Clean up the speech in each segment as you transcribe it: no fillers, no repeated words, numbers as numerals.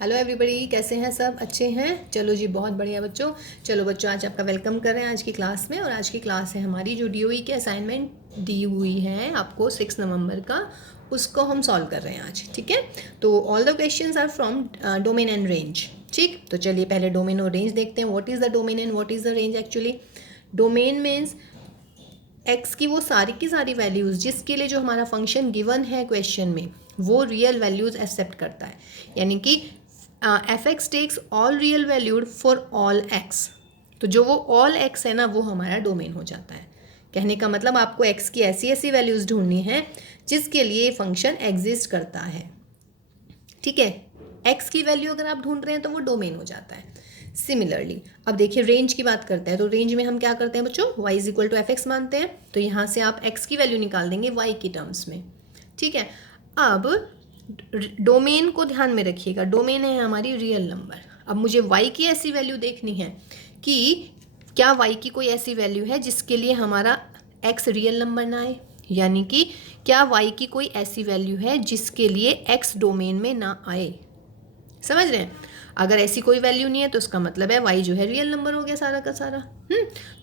Hello everybody, कैसे हैं सब? अच्छे हैं? चलो जी, बहुत बढ़िया बच्चों। चलो बच्चों, आज आपका वेलकम कर रहे हैं आज की क्लास में। और आज की क्लास है हमारी जो डीओई के असाइनमेंट दी हुई है आपको 6 नवंबर का, उसको हम सॉल्व कर रहे हैं आज। ठीक है, तो all the questions are from domain and range. ठीक, तो चलिए पहले डोमेन और रेंज देखते हैं। What is the domain and what is the range? Actually domain means x की वो सारी की सारी वैल्यूज़ जिसके लिए जो हमारा फंक्शन गिवन है क्वेश्चन में वो रियल वैल्यूज़ एक्सेप्ट करता है। यानी कि f x takes all real valued for all x. तो जो वो ऑल एक्स है ना, वो हमारा डोमेन हो जाता है। कहने का मतलब आपको एक्स की ऐसी ऐसी वैल्यूज़ ढूंढनी है जिसके लिए फंक्शन एग्जिस्ट करता है। ठीक है, एक्स की वैल्यू अगर आप ढूंढ रहे हैं तो वो डोमेन हो जाता है। सिमिलरली अब देखिए रेंज की बात करते हैं, तो रेंज में हम क्या करते हैं बच्चों? y is equal to f x मानते हैं। तो यहाँ से आप x की वैल्यू निकाल देंगे y की टर्म्स में। ठीक है, अब डोमेन को ध्यान में रखिएगा। डोमेन है हमारी रियल नंबर। अब मुझे y की ऐसी वैल्यू देखनी है कि क्या y की कोई ऐसी वैल्यू है जिसके लिए हमारा x रियल नंबर ना आए। यानी कि क्या y की कोई ऐसी वैल्यू है जिसके लिए x डोमेन में ना आए। समझ रहे हैं? अगर ऐसी कोई वैल्यू नहीं है तो उसका मतलब है y जो है रियल नंबर हो गया सारा का सारा।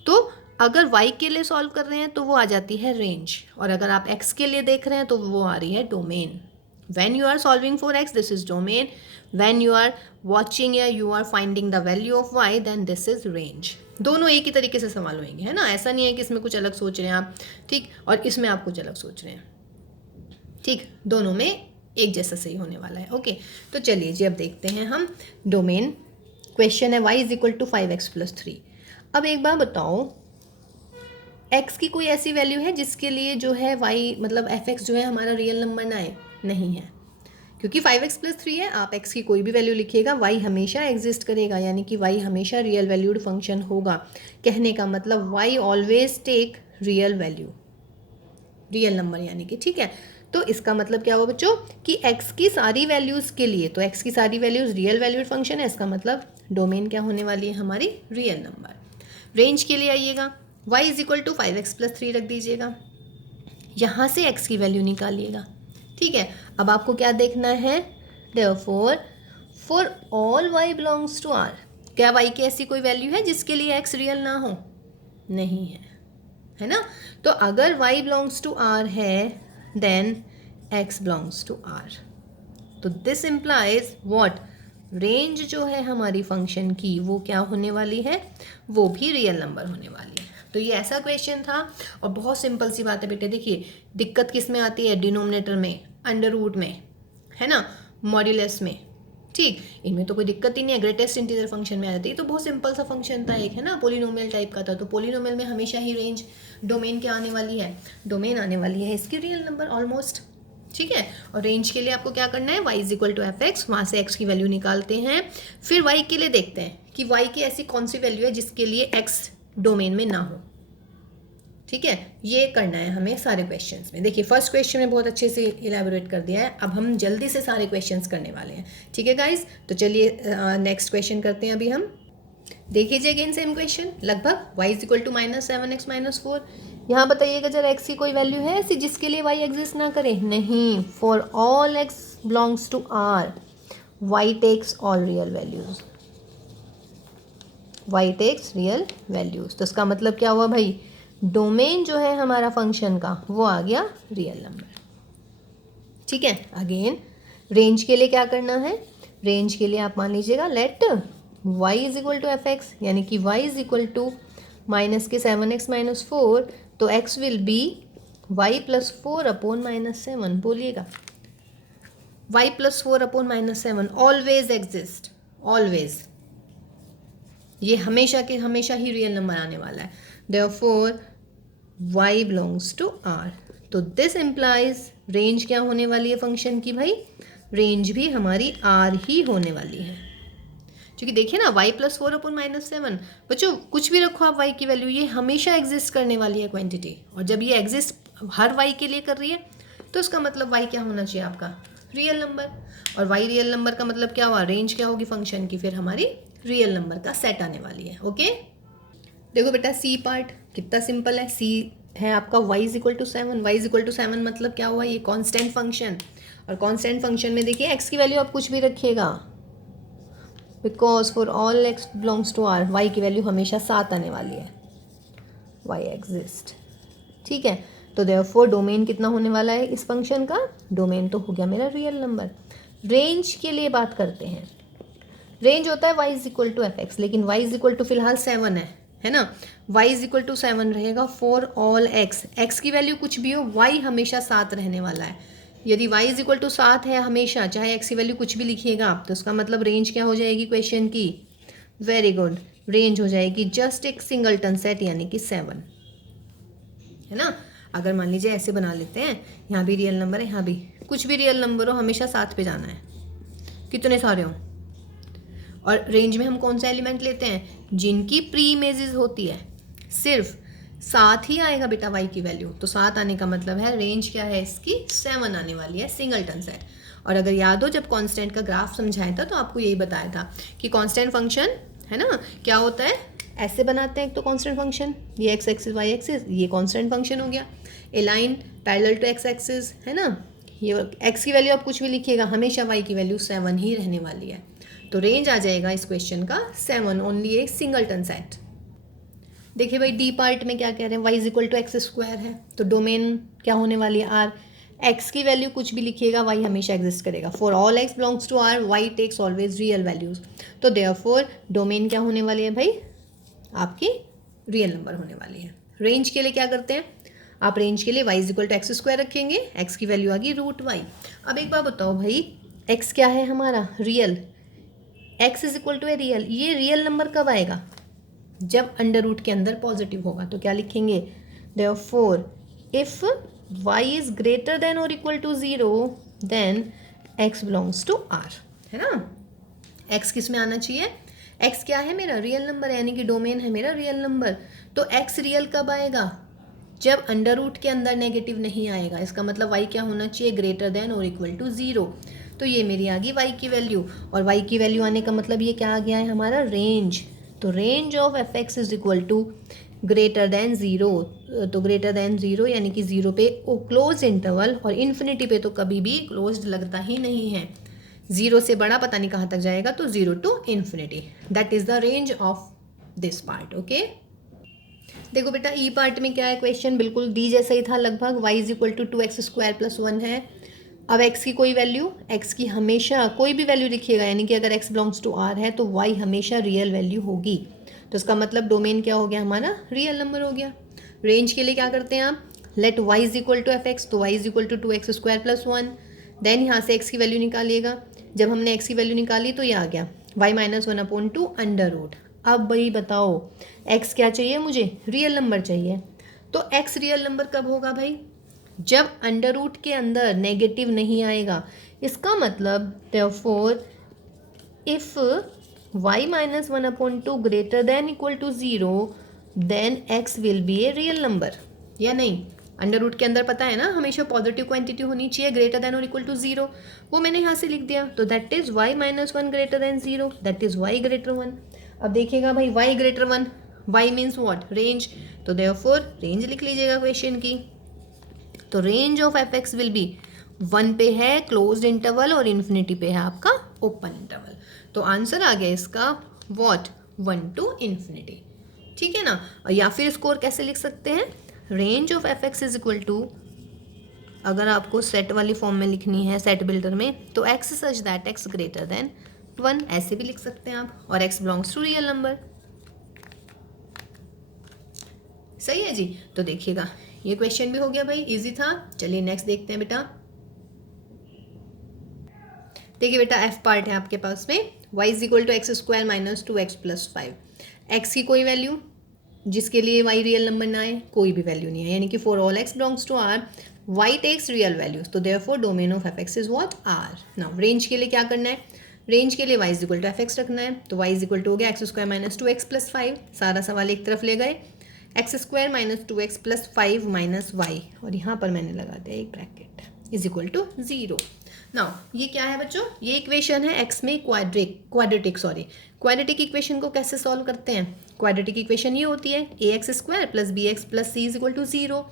तो अगर y के लिए सॉल्व कर रहे हैं तो वो आ जाती है रेंज, और अगर आप x के लिए देख रहे हैं तो वो आ रही है domain. when you are solving for x, this is domain. when you are watching या you are finding the value of y, then this is range. दोनों एक ही तरीके से सवाल होंगे, है ना? ऐसा नहीं है कि इसमें कुछ अलग सोच रहे हैं आप, ठीक, और इसमें आप कुछ अलग सोच रहे हैं। ठीक, दोनों में एक जैसा सही होने वाला है। ओके, तो चलिए जी अब देखते हैं हम डोमेन। क्वेश्चन है y is equal to 5x plus 3। अब एक बार बताओ, x की कोई ऐसी वैल्यू है जिसके लिए जो है y मतलब f(x) जो है हमारा रियल नंबर ना आए? नहीं है, क्योंकि 5x प्लस 3 है। आप x की कोई भी वैल्यू लिखिएगा y हमेशा एग्जिस्ट करेगा, यानी कि y हमेशा रियल वैल्यूड फंक्शन होगा। कहने का मतलब y always take real value, real number यानी कि। ठीक है, तो इसका मतलब क्या हुआ बच्चों कि x की सारी वैल्यूज़ के लिए, तो x की सारी वैल्यूज़ रियल वैल्यूड फंक्शन है, इसका मतलब डोमेन क्या होने वाली है हमारी? Real number. रेंज के लिए आइएगा, y is equal to 5x plus 3 रख दीजिएगा, यहाँ से x की वैल्यू निकालिएगा। ठीक है, अब आपको क्या देखना है? Therefore for all y belongs to r, क्या y की ऐसी कोई वैल्यू है जिसके लिए x रियल ना हो? नहीं है ना? तो अगर y बिलोंग्स टू r है then x belongs to r। तो दिस इम्प्लाइज व्हाट? रेंज जो है हमारी फंक्शन की वो क्या होने वाली है? वो भी रियल नंबर होने वाली है। तो ये ऐसा क्वेश्चन था और बहुत सिंपल सी बात है बेटे। देखिए दिक्कत किस में आती है? डिनोमिनेटर में, अंडर रूट में, है ना, मॉड्यूलस में। ठीक, इनमें तो कोई दिक्कत ही नहीं है। ग्रेटेस्ट इंटीजर फंक्शन में आ जाती है। तो बहुत सिंपल सा फंक्शन था एक, है ना, पोलिनोमियल टाइप का था। तो पोलिनोमियल में हमेशा ही रेंज, डोमेन क्या आने वाली है? डोमेन आने वाली है इसकी रियल नंबर ऑलमोस्ट। ठीक है, और रेंज के लिए आपको क्या करना है? y is equal to f x, वहाँ से x की वैल्यू निकालते हैं। फिर y के लिए देखते हैं कि y की ऐसी कौन सी वैल्यू है जिसके लिए x डोमेन में ना हो। ठीक है, ये करना है हमें सारे क्वेश्चंस में। देखिए फर्स्ट क्वेश्चन में बहुत अच्छे से इलेबोरेट कर दिया है। अब हम जल्दी से सारे क्वेश्चंस करने वाले हैं। ठीक है गाइज, तो चलिए नेक्स्ट क्वेश्चन करते हैं अभी हम। देखिए अगेन सेम क्वेश्चन लगभग, y is equal to -7x - 4। यहाँ बताइएगा जरा x की कोई वैल्यू है ऐसी जिसके लिए y एग्जिस्ट ना करे? नहीं। For all x belongs to r, y takes all real values, y takes real values. तो इसका मतलब क्या हुआ भाई? डोमेन जो है हमारा फंक्शन का वो आ गया रियल नंबर। ठीक है, अगेन रेंज के लिए क्या करना है? रेंज के लिए आप मान लीजिएगा let y is equal to f x, यानी कि y is equal to minus के 7x - 4, तो x will be y plus 4 upon -7। बोलिएगा y plus 4 upon -7 always exist, always. ये हमेशा के हमेशा ही रियल नंबर आने वाला है। Therefore y belongs to r। तो दिस इम्प्लाइज रेंज क्या होने वाली है फंक्शन की भाई? रेंज भी हमारी r ही होने वाली है, क्योंकि देखिए ना y प्लस 4 अपॉन -7। बच्चों कुछ भी रखो आप y की वैल्यू, ये हमेशा एग्जिस्ट करने वाली है क्वांटिटी। और जब ये एग्जिस्ट हर y के लिए कर रही है तो इसका मतलब y क्या होना चाहिए आपका? Real number. और y रियल नंबर का मतलब क्या हुआ? रेंज क्या होगी फंक्शन की? फिर हमारी रियल नंबर का सेट आने वाली है। ओके, देखो बेटा सी पार्ट कितना सिंपल है। सी है आपका y is equal to 7। y is equal to 7 मतलब क्या हुआ? ये कांस्टेंट फंक्शन, और कांस्टेंट फंक्शन में देखिए x की वैल्यू आप कुछ भी रखिएगा, because for all x belongs to r y की वैल्यू हमेशा 7 आने वाली है, वाई एग्जिस्ट। ठीक है, तो देयरफॉर डोमेन कितना होने वाला है इस फंक्शन का? डोमेन तो हो गया मेरा रियल नंबर। रेंज के लिए बात करते हैं। रेंज होता है y is equal to f x, लेकिन y इज इक्वल टू फिलहाल 7 है ना। y इज इक्वल टू 7 रहेगा फॉर ऑल x की वैल्यू कुछ भी हो, y हमेशा 7 रहने वाला है। यदि y इज इक्वल टू 7 है हमेशा, चाहे x की वैल्यू कुछ भी लिखिएगा आप, तो उसका मतलब रेंज क्या हो जाएगी क्वेश्चन की? वेरी गुड, रेंज हो जाएगी जस्ट एक सिंगलटन सेट यानी कि 7, है ना। अगर मान लीजिए ऐसे बना लेते हैं, यहाँ भी रियल नंबर है, यहाँ भी कुछ भी रियल नंबर हो, हमेशा 7 पे जाना है, कितने सारे हों। और रेंज में हम कौन सा एलिमेंट लेते हैं? जिनकी प्री इमेजेस होती है, सिर्फ 7 ही आएगा बेटा y की वैल्यू। तो 7 आने का मतलब है रेंज क्या है इसकी? 7 आने वाली है, सिंगलटन सेट। और अगर याद हो जब कांस्टेंट का ग्राफ समझाया था तो आपको यही बताया था कि कांस्टेंट फंक्शन है ना क्या होता है, ऐसे बनाते हैं एक तो कांस्टेंट फंक्शन, ये एक्स एक्सिस वाई एक्सिस, ये कांस्टेंट फंक्शन हो गया। A line parallel to x axis, है ना। ये एक्स की वैल्यू आप कुछ भी लिखिएगा, हमेशा वाई की वैल्यू 7 ही रहने वाली है। तो रेंज आ जाएगा इस क्वेश्चन का 7, ओनली ए सिंगलटन सेट। देखिए भाई डी पार्ट में क्या कह रहे हैं, y is equal to x square है, तो डोमेन क्या होने वाली है? आर। एक्स की वैल्यू कुछ भी लिखिएगा, वाई हमेशा एग्जिस्ट करेगा। For all x belongs to r y takes always real values. तो देयरफॉर डोमेन क्या होने वाली है भाई? आपकी रियल नंबर होने वाली है। रेंज के लिए क्या करते हैं आप? रेंज के लिए y is equal to x square रखेंगे, x की वैल्यू आ गई √y। अब एक बात बताओ भाई, x क्या है हमारा? Real. x is equal to a real, ये रियल नंबर कब आएगा? जब अंडर रूट के अंदर पॉजिटिव होगा। तो क्या लिखेंगे? Therefore if y is greater than और equal to 0 then x belongs to r, है ना। x किस में आना चाहिए? x क्या है? मेरा रियल नंबर है, यानी कि डोमेन है मेरा रियल नंबर। तो x रियल कब आएगा? जब अंडर रूट के अंदर नेगेटिव नहीं आएगा। इसका मतलब y क्या होना चाहिए? ग्रेटर देन और इक्वल टू 0। तो ये मेरी आ गई y की वैल्यू, और y की वैल्यू आने का मतलब ये क्या आ गया है हमारा? रेंज। तो range of f x is equal to greater than 0। तो ग्रेटर देन 0 यानी कि 0 पे क्लोज इंटरवल, और इन्फिनिटी पे तो कभी भी क्लोज लगता ही नहीं है। 0 से बड़ा पता नहीं कहाँ तक जाएगा, तो 0 to infinity, that is the range of this part. Okay, देखो बेटा ई पार्ट में क्या है क्वेश्चन? बिल्कुल डी जैसा ही था लगभग। y is equal to 2x square plus 1 है। अब x की कोई वैल्यू, x की हमेशा कोई भी वैल्यू लिखिएगा, यानी कि अगर x बिलोंग्स टू r है तो y हमेशा रियल वैल्यू होगी। तो इसका मतलब डोमेन क्या हो गया हमारा? रियल नंबर हो गया। रेंज के लिए क्या करते हैं आप? Let y is equal to f x, तो y is equal to 2x square plus 1। Then यहाँ से x की वैल्यू निकालिएगा। जब हमने x की वैल्यू निकाली तो ये आ गया y minus 1 upon 2 under root. अब भाई बताओ x क्या चाहिए मुझे? रियल नंबर चाहिए। तो x रियल नंबर कब होगा भाई? जब अंडर रूट के अंदर नेगेटिव नहीं आएगा। इसका मतलब therefore if y minus 1 upon 2 greater than equal to 0 then x will be a real number, या नहीं? अंडर रूट के अंदर पता है ना हमेशा पॉजिटिव क्वांटिटी होनी चाहिए, ग्रेटर देन और इक्वल टू 0। वो मैंने यहाँ से लिख दिया, तो that is y minus 1 greater than 0, that is y greater 1। अब देखिएगा भाई y greater 1, y means what? Range. तो देयरफॉर रेंज लिख लीजिएगा क्वेश्चन की। तो range of f x will be 1 पे है क्लोज्ड इंटरवल और इन्फिनिटी पे है आपका ओपन इंटरवल। तो आंसर आ गया इसका व्हाट? 1 to infinity. ठीक है ना। और या फिर स्कोर कैसे लिख सकते हैं? Range of f x is equal to, अगर आपको सेट वाली फॉर्म में लिखनी है सेट बिल्डर में, तो x such that x greater than 1, ऐसे भी लिख सकते हैं आप, और x belongs to real number. सही है जी। तो देखिएगा ये क्वेश्चन भी हो गया भाई, इजी था। चलिए नेक्स्ट देखते हैं बेटा। देखिए बेटा एफ पार्ट है आपके पास में, y is equal to x square minus 2x plus 5। X की कोई वैल्यू जिसके लिए y रियल नंबर ना आए, कोई भी वैल्यू नहीं है, यानी कि for all x belongs to r y takes real values. तो therefore domain of f x is what? r। Now range के लिए क्या करना है? रेंज के लिए y is equal to f x रखना है। तो y इज इक्वल टू हो गया x square minus 2x plus 5। सारा सवाल एक तरफ ले गए, x square minus 2x plus 5 minus y, और यहाँ पर मैंने लगा दिया एक bracket, is equal to 0। Now ये क्या है बच्चों? ये इक्वेशन है एक्स में क्वाड्रेटिक इक्वेशन को कैसे सॉल्व करते हैं? क्वाड्रेटिक इक्वेशन ये होती है a x square plus b x plus c is equal to 0।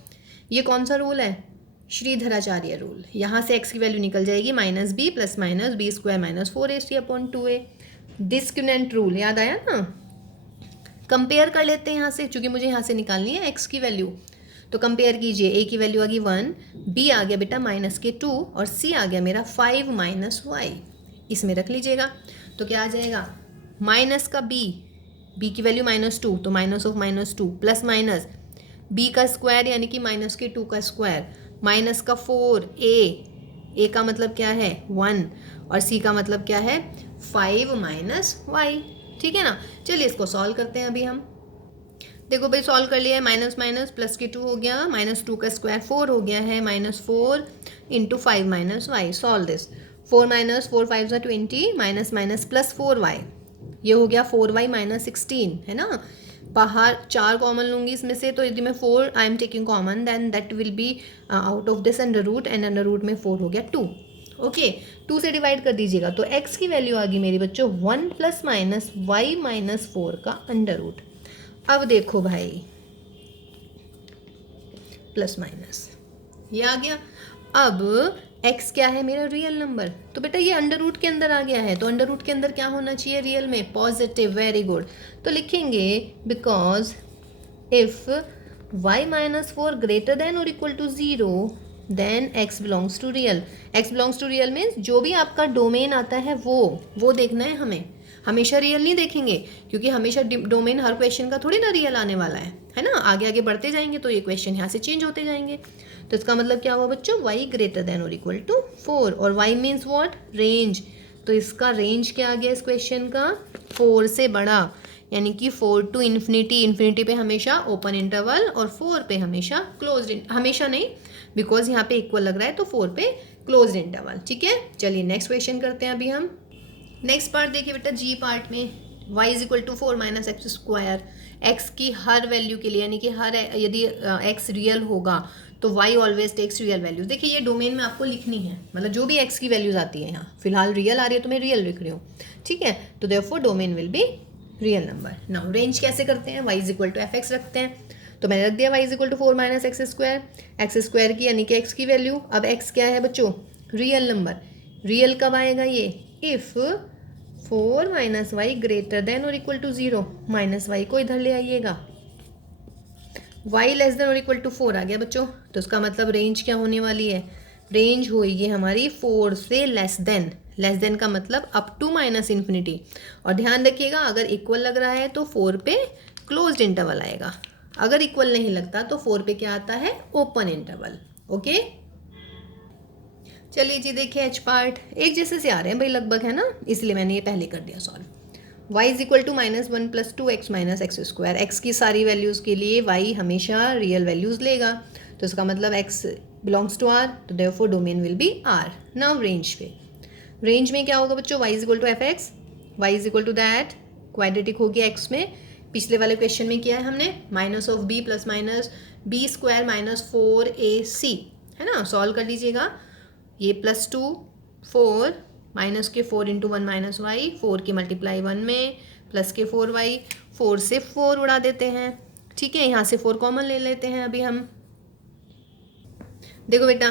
ये कौन सा रूल है? श्रीधराचार्य रूल। यहाँ से x की वैल्यू निकल जाएगी minus b plus minus b square minus 4ac upon 2a। Discriminant rule याद आया ना। कंपेयर कर लेते हैं यहाँ से, क्योंकि मुझे यहाँ से निकालनी है एक्स की वैल्यू। तो कंपेयर कीजिए, ए की वैल्यू आ गई 1, बी आ गया बेटा -2 और सी आ गया मेरा 5 - y। इसमें रख लीजिएगा तो क्या आ जाएगा, माइनस का बी की वैल्यू -2 तो -2 प्लस माइनस बी का स्क्वायर यानी कि -2 का स्क्वायर माइनस का 4 ए का मतलब क्या है 1 और सी का मतलब क्या है 5 - y। ठीक है ना। चलिए इसको सॉल्व करते हैं अभी हम। देखो भाई सॉल्व कर लिया है, माइनस माइनस प्लस के 2 हो गया, -2 का स्क्वायर 4 हो गया है, -4 × 5 - y। Solve this, 4 - 4 5 = 20 minus minus plus 4y, ये हो गया 4y - 16 है ना। बाहर 4 कॉमन लूँगी इसमें से, तो यदि मैं 4 I am taking common then that will be out of this under root, and under root में 4 हो गया 2। ओके 2 से डिवाइड कर दीजिएगा तो x की वैल्यू आ गई मेरी बच्चों 1 ± y - 4 का अंडर रूट। अब देखो भाई प्लस माइनस ये आ गया। अब x क्या है मेरा रियल नंबर, तो बेटा ये अंडर रूट के अंदर आ गया है, तो अंडर रूट के अंदर क्या होना चाहिए रियल में, पॉजिटिव। Very good. तो लिखेंगे because if y - 4 greater than और equal to 0 then x belongs to real. x belongs to real means जो भी आपका डोमेन आता है वो देखना है हमें, हमेशा रियल नहीं देखेंगे, क्योंकि हमेशा डोमेन हर क्वेश्चन का थोड़ी ना रियल आने वाला है ना। आगे आगे बढ़ते जाएंगे तो ये क्वेश्चन यहाँ से चेंज होते जाएंगे। तो इसका मतलब क्या हुआ बच्चों, y ग्रेटर देन और इक्वल टू 4 और y मीन्स व्हाट, रेंज। तो इसका रेंज क्या आ गया इस क्वेश्चन का, 4 से बड़ा, यानी कि 4 टू इन्फिनिटी। इन्फिनिटी पे हमेशा ओपन इंटरवल और 4 पे हमेशा क्लोज, हमेशा नहीं बिकॉज यहाँ पे इक्वल लग रहा है तो 4 पे क्लोज इंटरवल। ठीक है, चलिए नेक्स्ट क्वेश्चन करते हैं अभी हम। नेक्स्ट पार्ट देखिए बेटा, जी पार्ट में y = 4 - x²। x की हर वैल्यू के लिए, यानी कि हर यदि x रियल होगा तो y always takes real values. देखिए ये डोमेन में आपको लिखनी है, मतलब जो भी x की वैल्यूज आती है, यहाँ फिलहाल रियल आ रही है तो मैं रियल लिख रही हूँ। ठीक है, तो therefore domain will be real number. Now range कैसे करते हैं, y = fx रखते हैं, तो मैंने रख दिया y = 4 - x²। x² की यानी कि x की वैल्यू, अब x क्या है बच्चों, रियल नंबर। रियल कब आएगा ये, इफ़ 4 - y ग्रेटर देन और इक्वल टू 0, -y को इधर ले आइएगा, y लेस देन और इक्वल टू 4 आ गया बच्चों। तो उसका मतलब रेंज क्या होने वाली है, रेंज होगी हमारी 4 से लेस देन। लेस देन का मतलब अप टू -इन्फिनिटी। और ध्यान रखिएगा अगर इक्वल लग रहा है तो 4 पे क्लोज्ड इंटरवल आएगा, अगर इक्वल नहीं लगता तो 4 पे क्या आता है, ओपन इंटरवल। ओके चलिए जी देखिए एच पार्ट एक जैसे से आ रहे हैं भाई लगभग, है ना, इसलिए मैंने ये पहले कर दिया solve. y = -1 + 2x - x²। x की सारी वैल्यूज़ के लिए y हमेशा रियल वैल्यूज़ लेगा, तो इसका मतलब x बिलोंग्स टू r, तो therefore domain will be r। Now range पे, रेंज में क्या होगा बच्चों, y = fx, y = that quadratic हो गया x में। पिछले वाले क्वेश्चन में किया है हमने -b + -b² - 4ac, है ना। सॉल्व कर लीजिएगा, ये +2 4 माइनस के 4 × 1 - y, 4 की मल्टीप्लाई 1 में प्लस के 4y, 4 से 4 उड़ा देते हैं। ठीक है, यहाँ से 4 कॉमन ले लेते हैं अभी हम। देखो बेटा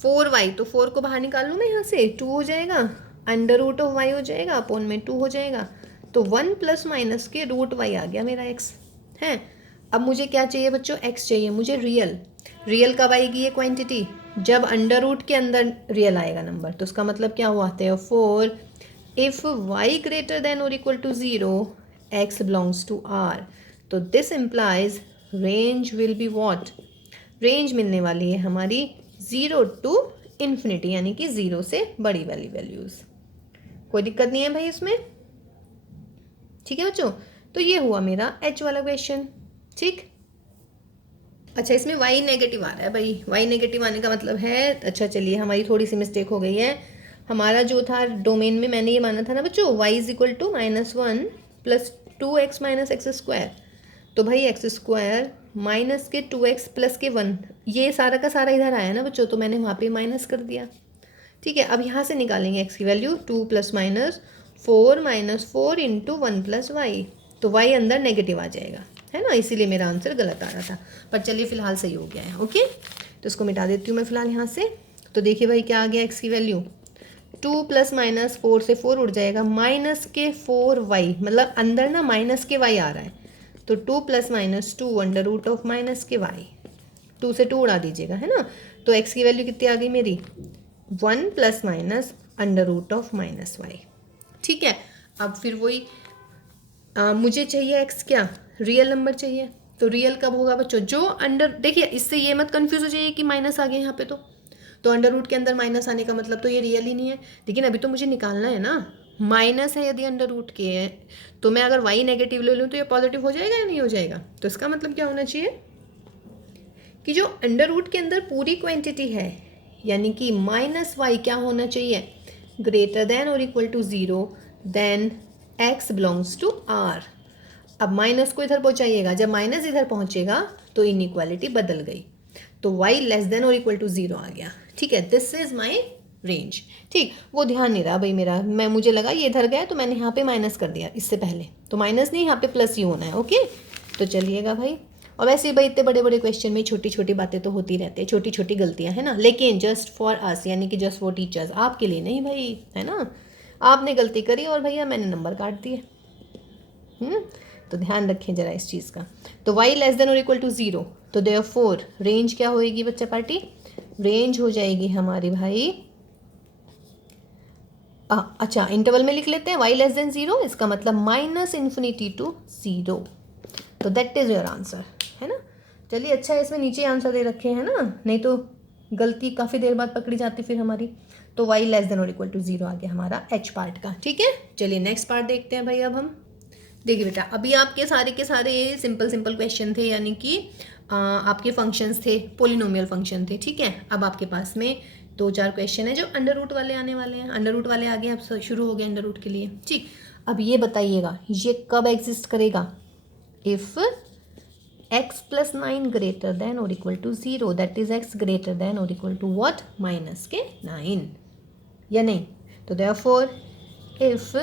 4y, तो 4 को बाहर निकाल लूँ मैं यहाँ से, 2 हो जाएगा, √y हो जाएगा, अपॉन में 2 हो जाएगा, तो 1 ± के √y आ गया मेरा x है। अब मुझे क्या चाहिए बच्चों, x चाहिए मुझे रियल। रियल कब आएगी ये क्वांटिटी, जब अंडर रूट के अंदर रियल आएगा नंबर। तो उसका मतलब क्या हुआ, therefore if y greater than और equal to 0 x belongs to r, तो this implies range will be what, range मिलने वाली है हमारी 0 टू इन्फिनिटी, यानी कि 0 से बड़ी वाली वैल्यूज़। कोई दिक्कत नहीं है भाई इसमें, ठीक है बच्चों। तो ये हुआ मेरा h वाला क्वेश्चन। ठीक, अच्छा इसमें y नेगेटिव आ रहा है भाई, y नेगेटिव आने का मतलब है, अच्छा चलिए हमारी थोड़ी सी मिस्टेक हो गई है। हमारा जो था डोमेन में मैंने ये माना था ना बच्चों, y = -1 + 2x - x²। तो भाई x² माइनस के 2x प्लस के 1, ये सारा का सारा इधर आया ना बच्चों, तो मैंने वहाँ पे माइनस कर दिया। ठीक है, अब यहाँ से निकालेंगे x की वैल्यू, 2 + -4 - 4 × 1 + y, तो y अंदर नेगेटिव आ जाएगा, है ना, इसीलिए मेरा आंसर गलत आ रहा था, पर चलिए फिलहाल सही हो गया है। ओके, तो इसको मिटा देती हूँ मैं फिलहाल यहाँ से। तो देखिए भाई क्या आ गया x की वैल्यू, 2 प्लस माइनस 4 से 4 उड़ जाएगा, माइनस के 4y, मतलब अंदर ना माइनस के y आ रहा है, तो 2 plus minus 2 under root of minus के y, 2 से 2 उड़ा दीजिएगा, है ना। तो x की वैल्यू कितनी आ गई मेरी, 1 plus minus under root of minus y। ठीक है, अब फिर वही मुझे चाहिए x क्या, रियल नंबर चाहिए। तो रियल कब होगा बच्चों, जो अंडर, देखिए इससे ये मत कंफ्यूज हो जाइए कि माइनस आ गया यहाँ पे, तो अंडर रूट के अंदर माइनस आने का मतलब तो ये रियल ही नहीं है, लेकिन अभी तो मुझे निकालना है ना। माइनस है यदि अंडर रूट के है, तो मैं अगर y नेगेटिव ले लूँ तो ये पॉजिटिव हो जाएगा या नहीं हो जाएगा। तो इसका मतलब क्या होना चाहिए कि जो अंडर रूट के अंदर पूरी क्वांटिटी है, यानी कि माइनस वाई क्या होना चाहिए, ग्रेटर देन और equal to 0 then x belongs to r। अब माइनस को इधर पहुंचाइएगा, जब माइनस इधर पहुंचेगा तो इनइक्वालिटी बदल गई, तो y लेस देन और इक्वल टू 0 आ गया। ठीक है, दिस इज माई रेंज। ठीक, वो ध्यान नहीं रहा भाई मेरा, मुझे लगा ये इधर गया तो मैंने यहाँ पे माइनस कर दिया इससे पहले, तो माइनस नहीं यहाँ पे प्लस ही होना है। ओके, तो चलिएगा भाई। और वैसे ही भाई इतने बड़े बड़े क्वेश्चन में छोटी छोटी बातें तो होती रहती है, छोटी छोटी गलतियाँ, है ना, लेकिन जस्ट फॉर अस, यानी कि जस्ट फॉर टीचर्स, आपके लिए नहीं भाई, है ना। आपने गलती करी और भैया मैंने नंबर काट दिए। तो ध्यान रखें जरा इस चीज़ का। तो y लेस देन और इक्वल टू 0, तो देयरफॉर रेंज क्या होएगी बच्चा पार्टी, रेंज हो जाएगी हमारी भाई, अच्छा इंटरवल में लिख लेते हैं, y लेस देन 0, इसका मतलब माइनस इन्फिनिटी टू 0। तो दैट इज योर आंसर, है ना। चलिए अच्छा है इसमें नीचे आंसर दे रखे हैं ना, नहीं तो गलती काफ़ी देर बाद पकड़ी जाती फिर हमारी। तो y लेस देन और इक्वल टू 0 आ गया हमारा h पार्ट का। ठीक है, चलिए नेक्स्ट पार्ट देखते हैं भाई। अब हम देखिए बेटा, अभी आपके सारे के सारे सिंपल सिंपल क्वेश्चन थे, यानी कि आपके फंक्शंस थे, पोलिनोमियल फंक्शन थे। ठीक है, अब आपके पास में 2-4 क्वेश्चन है जो अंडर रूट वाले आने वाले हैं। अंडर रूट वाले आ गए, अब शुरू हो गए अंडर रूट के लिए। ठीक, अब ये बताइएगा ये कब एग्जिस्ट करेगा, if x plus 9 greater than और equal to 0, that is x greater than और इक्वल टू व्हाट, माइनस के 9, या नहीं। तो देयरफॉर इफ,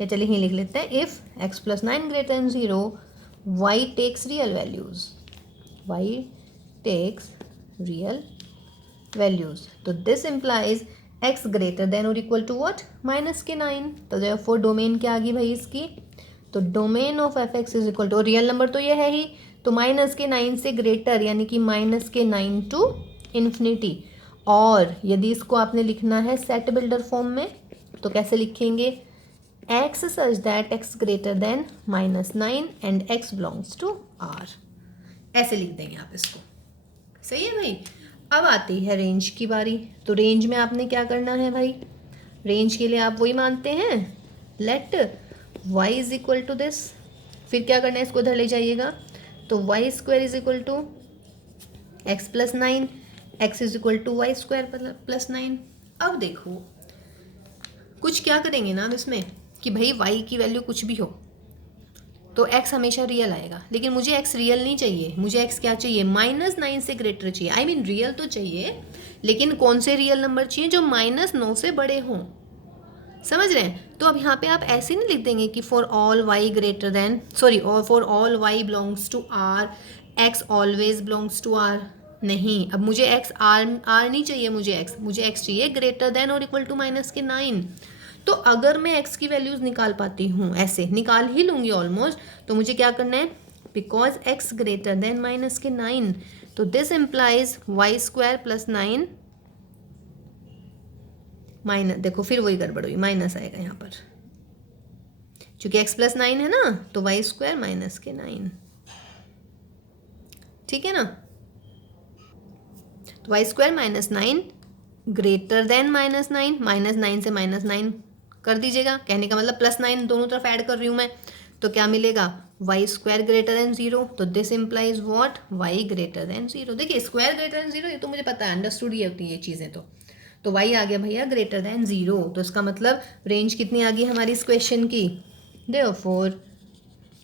या चलिए ही लिख लेते हैं, if x plus 9 greater than 0, y takes real values, y takes real values, तो this implies x greater than और इक्वल टू व्हाट, माइनस के 9। तो देयरफॉर डोमेन क्या आ गई भाई इसकी, तो domain of f x is equal to, real number तो ये है ही, तो माइनस के 9 से ग्रेटर, यानी कि माइनस के 9 टू इन्फिनिटी। और यदि इसको आपने लिखना है सेट बिल्डर फॉर्म में, तो कैसे लिखेंगे, x such that x greater than -9 and x belongs to R, ऐसे लिख देंगे आप इसको। सही है भाई। अब आती है रेंज की बारी। तो रेंज में आपने क्या करना है भाई, रेंज के लिए आप वही मानते हैं, let y is equal to this, फिर क्या करना है, इसको इधर ले जाइएगा, तो y square is equal to x plus 9, x is equal to y square plus 9। अब देखो कुछ क्या करेंगे ना अब इसमें कि भाई y की वैल्यू कुछ भी हो तो x हमेशा रियल आएगा, लेकिन मुझे x रियल नहीं चाहिए, मुझे x क्या चाहिए, -9 से ग्रेटर चाहिए। आई मीन रियल तो चाहिए, लेकिन कौन से रियल नंबर चाहिए, जो -9 से बड़े हों। समझ रहे हैं। तो अब यहाँ पे आप ऐसे नहीं लिख देंगे कि for all y greater than, sorry, और for all y belongs to r, x always belongs to r। नहीं, अब मुझे x r नहीं चाहिए, मुझे x चाहिए ग्रेटर देन और इक्वल टू -9। तो अगर मैं x की वैल्यूज़ निकाल पाती हूँ, ऐसे निकाल ही लूँगी ऑलमोस्ट, तो मुझे क्या करना है, बिकॉज x ग्रेटर देन -9, तो this implies y square plus 9 minus, देखो फिर वही गड़बड़ हुई, माइनस आएगा यहाँ पर, क्योंकि x प्लस 9 है ना, तो y स्क्वायर माइनस के 9। ठीक है ना, तो y स्क्वायर -9 ग्रेटर देन -9, -9 से -9 कर दीजिएगा, कहने का मतलब +9 दोनों तरफ ऐड कर रही हूँ मैं, तो क्या मिलेगा, y स्क्वायर ग्रेटर देन 0, तो this implies what, y greater than 0। देखिए स्क्वायर ग्रेटर देन 0 ये तो मुझे पता है, अंडरस्टूड ही होती है ये चीज़ें। तो y आ गया भैया ग्रेटर देन 0, तो इसका मतलब रेंज कितनी आ गई हमारी इस क्वेश्चन की, therefore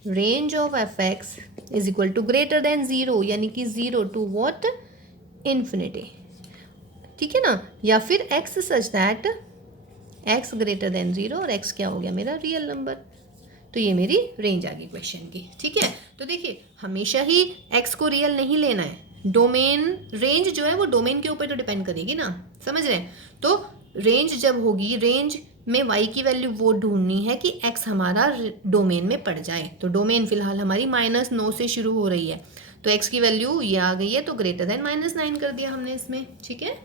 range of f x is equal to greater than 0, यानी कि 0 टू व्हाट, इन्फिनिटी। ठीक है ना, या फिर x such that x greater than 0 और x क्या हो गया मेरा रियल नंबर। तो ये मेरी रेंज आ गई क्वेश्चन की। ठीक है, तो देखिए हमेशा ही x को रियल नहीं लेना है, डोमेन रेंज जो है वो डोमेन के ऊपर तो डिपेंड करेगी ना, समझ रहे हैं। तो रेंज जब होगी, रेंज में y की वैल्यू वो ढूंढनी है कि x हमारा डोमेन में पड़ जाए। तो डोमेन फिलहाल हमारी -9 से शुरू हो रही है, तो x की वैल्यू ये आ गई है, तो ग्रेटर देन -9 कर दिया हमने इसमें, ठीक है।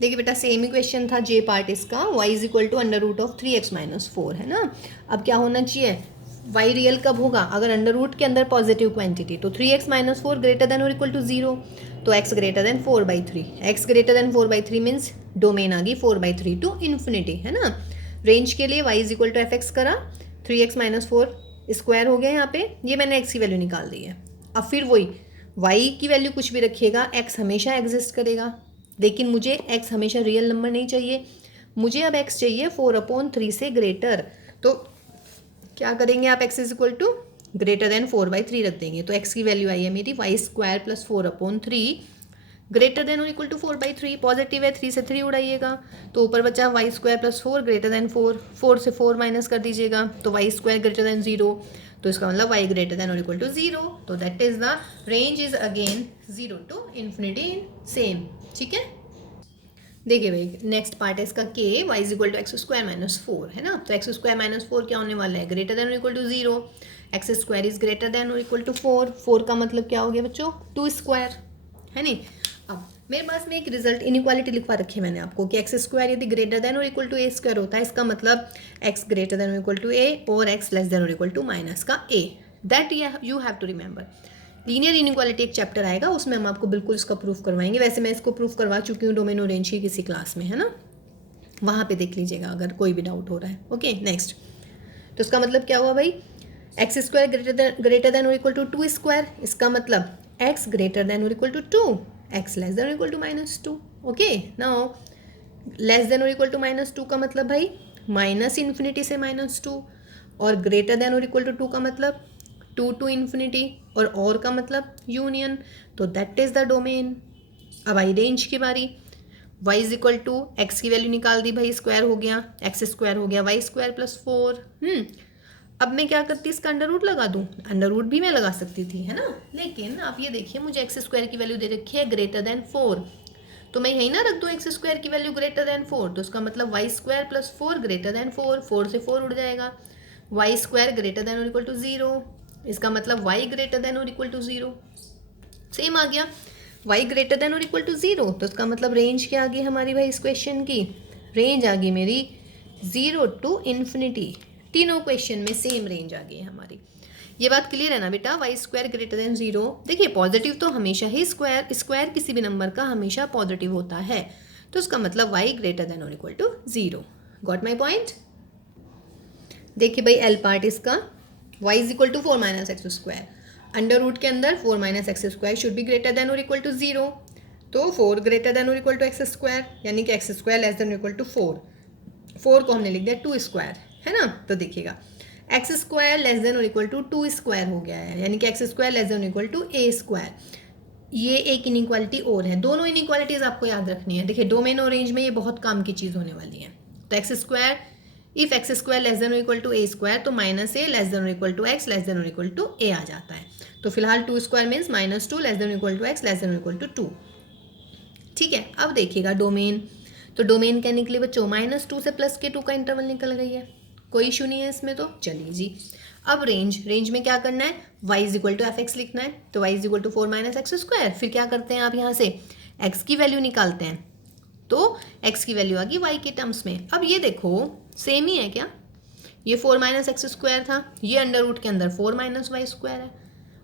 देखिए बेटा सेम ही क्वेश्चन था जे पार्ट इसका, y is equal to under root of 3x minus 4 है ना। अब क्या होना चाहिए, y रियल कब होगा, अगर अंडर रूट के अंदर पॉजिटिव क्वांटिटी, तो 3x माइनस 4 ग्रेटर देन और इक्वल टू 0, तो x greater than 4/3, x greater than 4/3 means domain आ गई 4/3 टू इन्फिनिटी, है ना। रेंज के लिए y is equal to fx करा, 3x माइनस 4 स्क्वायर हो गया यहाँ पे, ये मैंने x की वैल्यू निकाल दी है। अब फिर वही y की वैल्यू कुछ भी रखिएगा, x हमेशा एग्जिस्ट करेगा, लेकिन मुझे x हमेशा रियल नंबर नहीं चाहिए, मुझे अब x चाहिए 4/3 से ग्रेटर। तो क्या करेंगे आप, x is equal to greater than 4/3 रख देंगे, तो x की वैल्यू आई है मेरी y² प्लस 4/3 ग्रेटर देन और इक्वल टू 4/3, पॉजिटिव है 3 से 3 उड़ाइएगा, तो ऊपर बचा y² प्लस 4 ग्रेटर देन 4, 4 से 4 माइनस कर दीजिएगा, तो y² ग्रेटर देन 0, तो इसका मतलब y ग्रेटर देन और इक्वल टू 0, तो that is the range is again 0 to infinity same, ठीक है। देखिए भाई नेक्स्ट पार्ट है इसका k y is equal to x² minus 4 है ना, तो x² माइनस 4 क्या होने वाला है, ग्रेटर देन और equal to 0, x² is greater than और इक्वल टू 4, 4 का मतलब क्या हो गया बच्चों 2² है नहीं। अब मेरे पास में एक रिजल्ट इनइक्वालिटी लिखवा रखी है मैंने आपको कि x² यदि ग्रेटर देन और इक्वल टू a² होता है, इसका मतलब x ग्रेटर देन और इक्वल टू a और x लेस देन और इक्वल टू माइनस का a, that you have to remember. Linear inequality एक चैप्टर आएगा, उसमें हम आपको बिल्कुल इसका प्रूफ करवाएंगे, वैसे मैं इसको प्रूफ करवा चुकी हूँ डोमेन और रेंज की किसी क्लास में, है ना, वहाँ पे देख लीजिएगा अगर कोई भी डाउट हो रहा है। ओके नेक्स्ट, तो इसका मतलब क्या हुआ भाई, x² ग्रेटर देन और इक्वल टू 2², इसका मतलब x ग्रेटर देन और equal to 2, x less than और equal to -2। Okay now less than और इक्वल टू -2 का मतलब भाई माइनस इन्फिनिटी से -2, और ग्रेटर देन और इक्वल टू 2 का मतलब 2 टू इन्फिनिटी, और का मतलब यूनियन, तो दैट इज द डोमेन। अब आई रेंज की बारी, y is equal to x की वैल्यू निकाल दी भाई, स्क्वायर हो गया, x² हो गया y² प्लस 4। अब मैं क्या करती, इसका अंडर रूट लगा दूँ, अंडर रूट भी मैं लगा सकती थी, है ना, लेकिन आप ये देखिए मुझे x² की वैल्यू दे रखी है ग्रेटर देन 4, तो मैं यही ना रख दूँ x² की वैल्यू ग्रेटर देन 4, तो इसका मतलब y² प्लस 4 ग्रेटर देन 4, 4 से 4 उड़ जाएगा, y² ग्रेटर देन और इक्वल टू 0, इसका मतलब y ग्रेटर देन और इक्वल टू 0, सेम आ गया y ग्रेटर देन और इक्वल टू 0, तो इसका मतलब रेंज क्या आ गई हमारी भाई इस क्वेश्चन की, रेंज आ गई मेरी 0 टू इन्फिनिटी, तीनों क्वेश्चन में सेम रेंज आ गई हमारी। ये बात क्लियर है ना बेटा, y² ग्रेटर देन 0, देखिए पॉजिटिव तो हमेशा ही स्क्वायर किसी भी नंबर का हमेशा पॉजिटिव होता है, तो इसका मतलब y ग्रेटर देन और equal to 0, got my point. देखिए भाई एल पार्ट इसका, y is equal to 4 minus x², under root के अंदर 4 minus x² should be greater than और इक्वल टू 0, तो 4 ग्रेटर देन और इक्वल टू x², यानी कि x² लेस देन और इक्वल टू 4 को हमने लिख दिया 2², है ना। तो देखिएगा x² लेस देन और इक्वल टू 2² हो गया है, यानी कि x² लेस देन और इक्वल टू a²। ये एक इनइक्वालिटी और है, दोनों इनइक्वालिटीज आपको याद रखनी है। देखिए डोमेन और रेंज में ये बहुत काम की चीज़ होने वाली है। तो x² if x² less than और इक्वल टू a², तो -a लेस देन और equal to x less than और इक्वल टू a आ जाता है, तो फिलहाल 2² मीन्स -2 लेस देन और equal to x less than और इक्वल टू 2, ठीक है। अब देखिएगा डोमेन, तो डोमेन क्या निकली बच्चों, -2 से +2 का इंटरवल निकल गई है, कोई इशू नहीं है इसमें, तो चलिए जी। अब रेंज में क्या करना है, y is equal to fx लिखना है, तो y is equal to 4 minus x², फिर क्या करते हैं आप यहाँ से x की वैल्यू निकालते हैं, तो x की वैल्यू आ गई y के टर्म्स में। अब ये देखो सेम ही है क्या, ये 4 माइनस x² था, ये अंडर रूट के अंदर 4 माइनस y² है,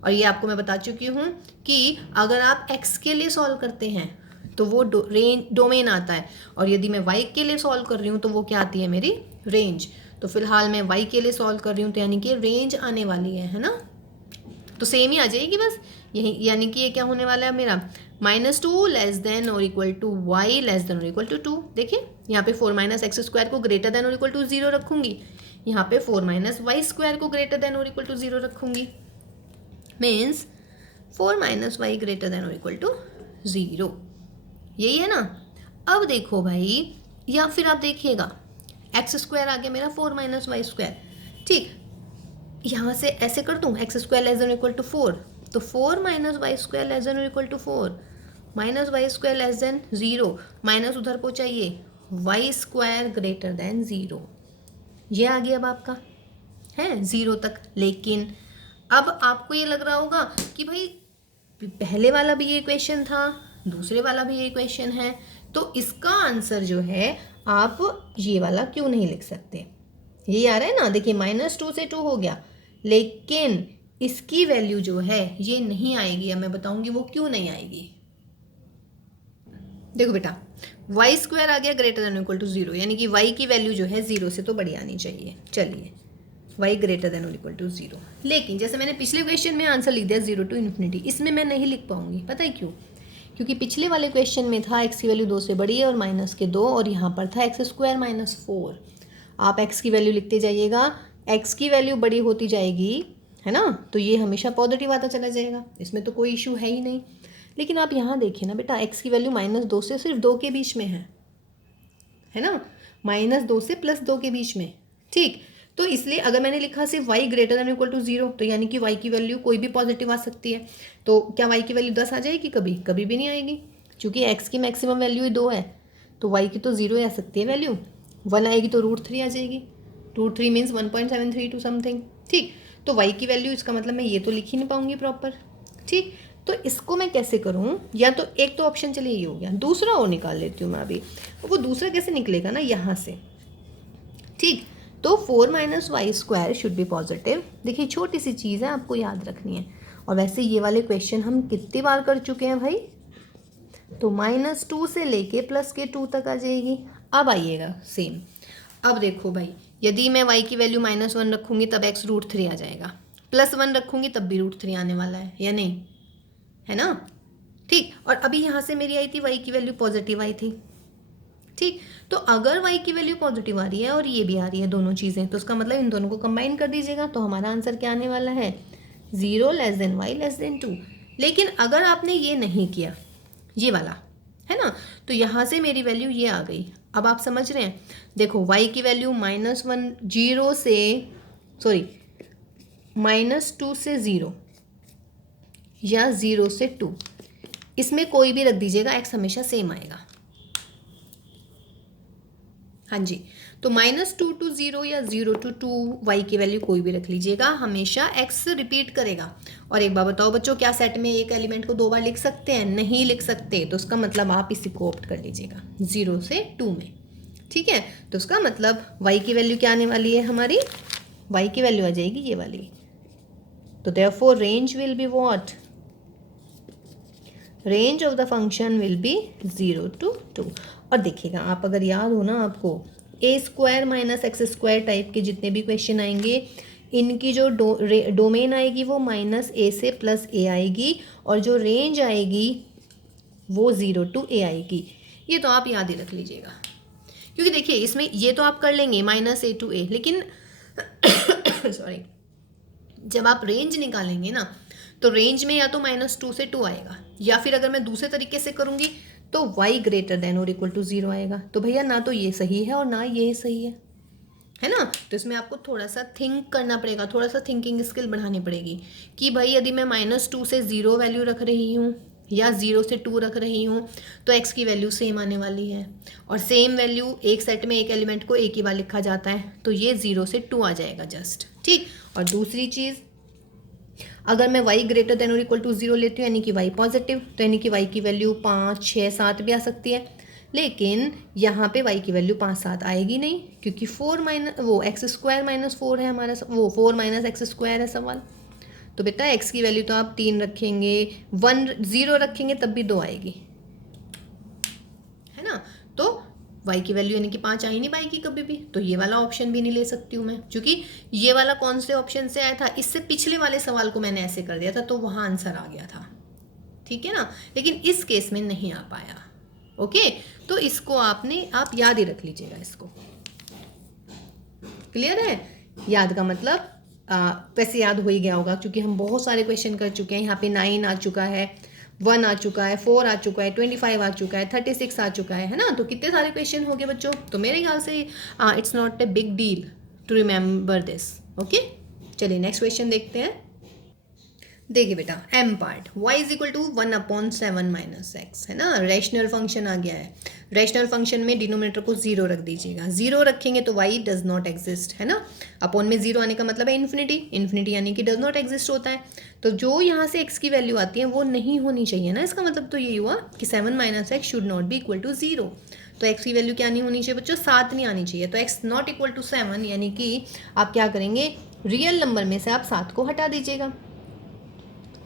और ये आपको मैं बता चुकी हूँ कि अगर आप x के लिए सॉल्व करते हैं तो वो डोमेन आता है, और यदि मैं y के लिए सॉल्व कर रही हूँ तो वो क्या आती है मेरी रेंज। तो फिलहाल मैं y के लिए सॉल्व कर रही हूँ, तो यानी कि रेंज आने वाली है ना, तो सेम ही आ जाएगी बस यही, यानी कि ये क्या होने वाला है मेरा -2 लेस देन और equal to y less than और इक्वल टू 2। देखिए यहाँ पे 4 माइनस x² को ग्रेटर देन और इक्वल टू 0 रखूंगी, यहाँ पे 4 माइनस y² को ग्रेटर देन और इक्वल टू 0 रखूंगी, means 4 minus y greater than और इक्वल टू 0, यही है ना। अब देखो भाई, या फिर आप देखिएगा x² आ गया मेरा 4 माइनस y², ठीक, यहाँ से ऐसे कर दूँ x² less then equal to 4, तो 4 minus y square less than और equal to 4, minus y square less than 0, minus उधर पहुँचाइए, वाई स्क्वायर ग्रेटर देन 0। ये आ गया अब आपका है 0 तक। लेकिन अब आपको ये लग रहा होगा कि भाई पहले वाला भी ये क्वेश्चन था, दूसरे वाला भी ये क्वेश्चन है, तो इसका आंसर जो है आप ये वाला क्यों नहीं लिख सकते। ये आ रहा है ना, देखिए -2 से 2 हो गया, लेकिन इसकी वैल्यू जो है ये नहीं आएगी। अब मैं बताऊंगी वो क्यों नहीं आएगी। देखो बेटा, वाई स्क्वायर आ गया ग्रेटर देन इक्वल टू 0, यानी कि वाई की वैल्यू जो है 0 से तो बड़ी आनी चाहिए। चलिए, वाई ग्रेटर देन और इक्वल टू 0, लेकिन जैसे मैंने पिछले क्वेश्चन में आंसर लिख दिया 0 टू इन्फिनिटी, इसमें मैं नहीं लिख पाऊंगी। पता है क्यों? क्योंकि पिछले वाले क्वेश्चन में था x की वैल्यू 2 से बड़ी है और -2, और यहाँ पर था x स्क्वायर -4। आप x की वैल्यू लिखते जाइएगा, x की वैल्यू बड़ी होती जाएगी, है ना, तो ये हमेशा पॉजिटिव आता चला जाएगा, इसमें तो कोई इशू है ही नहीं। लेकिन आप यहाँ देखिए ना बेटा, x की वैल्यू -2 से सिर्फ 2 के बीच में है ना, -2 से +2 के बीच में, ठीक। तो इसलिए अगर मैंने लिखा सिर्फ y greater than equal to 0, तो यानी कि y की वैल्यू कोई भी पॉजिटिव आ सकती है। तो क्या y की वैल्यू 10 आ जाएगी? कभी कभी भी नहीं आएगी, क्योंकि x की मैक्सिमम वैल्यू ही 2 है, तो y की तो 0 आ सकती है वैल्यू। 1 आएगी तो √3 आ जाएगी, √3 मीन्स 1.73 टू समथिंग, ठीक। तो y की वैल्यू, इसका मतलब मैं ये तो लिख ही नहीं पाऊंगी प्रॉपर, ठीक। तो इसको मैं कैसे करूँ? या तो एक तो ऑप्शन चलिए ये हो गया, दूसरा और निकाल लेती हूँ मैं अभी। वो दूसरा कैसे निकलेगा ना, यहाँ से, ठीक। तो 4 minus y square should be positive. देखिए छोटी सी चीज़ है, आपको याद रखनी है। और वैसे ये वाले क्वेश्चन हम कितनी बार कर चुके हैं भाई, तो -2 से लेके +2 तक आ जाएगी। अब आइएगा सेम, अब देखो भाई, यदि मैं y की वैल्यू -1 रखूँगी तब x √3 आ जाएगा, +1 रखूँगी तब भी √3 आने वाला है, या नहीं, है ना, ठीक। और अभी यहाँ से मेरी आई थी y की वैल्यू पॉजिटिव आई थी, ठीक। तो अगर y की वैल्यू पॉजिटिव आ रही है और ये भी आ रही है, दोनों चीज़ें, तो उसका मतलब इन दोनों को कंबाइन कर दीजिएगा, तो हमारा आंसर क्या आने वाला है, 0 less than y less then 2। लेकिन अगर आपने ये नहीं किया, ये वाला, है ना, तो यहाँ से मेरी वैल्यू ये आ गई। अब आप समझ रहे हैं, देखो y की वैल्यू -2 से 0 या 0 से 2, इसमें कोई भी रख दीजिएगा, x हमेशा सेम आएगा। हाँ जी, तो -2 टू 0 या 0 टू 2, y की वैल्यू कोई भी रख लीजिएगा, हमेशा x रिपीट करेगा। और एक बार बताओ बच्चों, क्या सेट में एक एलिमेंट को 2 बार लिख सकते हैं? नहीं लिख सकते। तो उसका मतलब आप इसी को ऑप्ट कर लीजिएगा 0 से 2 में, ठीक है। तो उसका मतलब y की वैल्यू क्या आने वाली है हमारी, y की वैल्यू आ जाएगी ये वाली। तो therefore range will be what, range of the function will be 0 to 2। और देखिएगा आप, अगर याद हो ना आपको, a² - x² टाइप के जितने भी क्वेश्चन आएंगे, इनकी जो डोमेन आएगी वो -a से +a आएगी, और जो रेंज आएगी वो 0 to a आएगी। ये तो आप याद ही रख लीजिएगा, क्योंकि देखिए इसमें ये तो आप कर लेंगे -a to a, लेकिन सॉरी, जब आप रेंज निकालेंगे ना, तो रेंज में या तो -2 से 2 आएगा, या फिर अगर मैं दूसरे तरीके से करूँगी तो y ग्रेटर देन और इक्वल टू 0 आएगा। तो भैया ना तो ये सही है और ना ये सही है ना। तो इसमें आपको थोड़ा सा थिंक करना पड़ेगा, थोड़ा सा थिंकिंग स्किल बढ़ानी पड़ेगी कि भाई यदि मैं -2 से 0 वैल्यू रख रही हूँ या 0 से 2 रख रही हूँ, तो x की वैल्यू सेम आने वाली है, और सेम वैल्यू एक सेट में एक एलिमेंट को एक ही बार लिखा जाता है, तो ये 0 से 2 आ जाएगा जस्ट, ठीक। और दूसरी चीज़, अगर मैं y ग्रेटर देन और इक्वल टू 0 लेती हूँ, यानी कि y पॉजिटिव, तो यानी कि y की वैल्यू 5, 6, 7 भी आ सकती है। लेकिन यहाँ पे y की वैल्यू 5, 7 आएगी नहीं, क्योंकि x² -4 है हमारा, वो 4 - x² है सवाल। तो बेटा x की वैल्यू तो आप 3 रखेंगे, 0 रखेंगे तब भी 2 आएगी, है ना। तो y की वैल्यू यानी कि 5 आ ही नहीं पाएगी कभी भी, तो ये वाला ऑप्शन भी नहीं ले सकती हूँ मैं, क्योंकि ये वाला कौन से ऑप्शन से आया था, इससे पिछले वाले सवाल को मैंने ऐसे कर दिया था, तो वहाँ आंसर आ गया था, ठीक है ना। लेकिन इस केस में नहीं आ पाया, ओके। तो इसको आप याद ही रख लीजिएगा, इसको क्लियर है। याद का मतलब वैसे याद हो ही गया होगा, क्योंकि हम बहुत सारे क्वेश्चन कर चुके हैं। यहाँ पे 9 आ चुका है, 1 आ चुका है, 4 आ चुका है, 25 आ चुका है, 36 आ चुका है ना। तो कितने सारे क्वेश्चन हो गए बच्चों। तो मेरे ख्याल से it's not a big deal to remember this, okay. चलिए नेक्स्ट क्वेश्चन देखते हैं। देखिए बेटा m part y is equal to 1/7 minus x, है ना, रैशनल फंक्शन आ गया है। रैशनल फंक्शन में डिनोमिनेटर को जीरो रख दीजिएगा, जीरो रखेंगे तो y डज नॉट एग्जिस्ट, है ना। अपॉन में जीरो आने का मतलब है इन्फिनिटी, इन्फिनिटी यानी कि डज नॉट एग्जिस्ट होता है। तो जो यहाँ से x की वैल्यू आती है वो नहीं होनी चाहिए ना, इसका मतलब तो ये हुआ कि 7 minus x should not be equal to zero. तो x की वैल्यू क्या नहीं होनी चाहिए बच्चों, 7 नहीं आनी चाहिए। तो x नॉट इक्वल टू 7 यानी कि आप क्या करेंगे, रियल नंबर में से आप 7 को हटा दीजिएगा,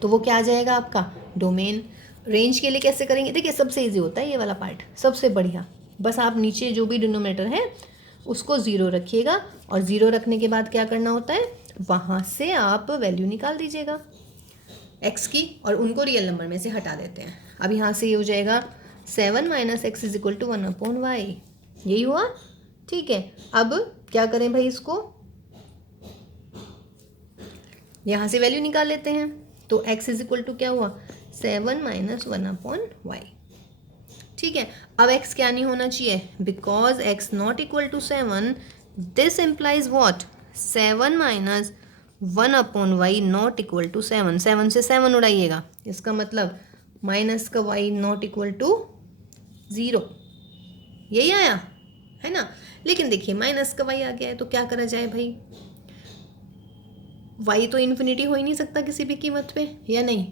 तो वो क्या आ जाएगा आपका डोमेन। रेंज के लिए कैसे करेंगे, देखिए सबसे इजी होता है ये वाला पार्ट, सबसे बढ़िया। बस आप नीचे जो भी डिनोमिनेटर है उसको ज़ीरो रखिएगा, और ज़ीरो रखने के बाद क्या करना होता है, वहाँ से आप वैल्यू निकाल दीजिएगा एक्स की, और उनको रियल नंबर में से हटा देते हैं। अब यहाँ से ये हो जाएगा 7 minus x is equal to 1/y, यही हुआ, ठीक है। अब क्या करें भाई, इसको यहाँ से वैल्यू निकाल लेते हैं। तो x इज इक्वल टू क्या हुआ, 7 माइनस 1/y, ठीक है। अब x क्या नहीं होना चाहिए, because x not equal to 7, this implies what, 7 minus 1/y not equal to 7, 7 से 7 उड़ाइएगा, इसका मतलब माइनस का y नॉट इक्वल टू 0, यही आया है ना। लेकिन देखिए माइनस का y आ गया है तो क्या करा जाए भाई, y तो इन्फिनिटी हो ही नहीं सकता किसी भी कीमत पे, या नहीं।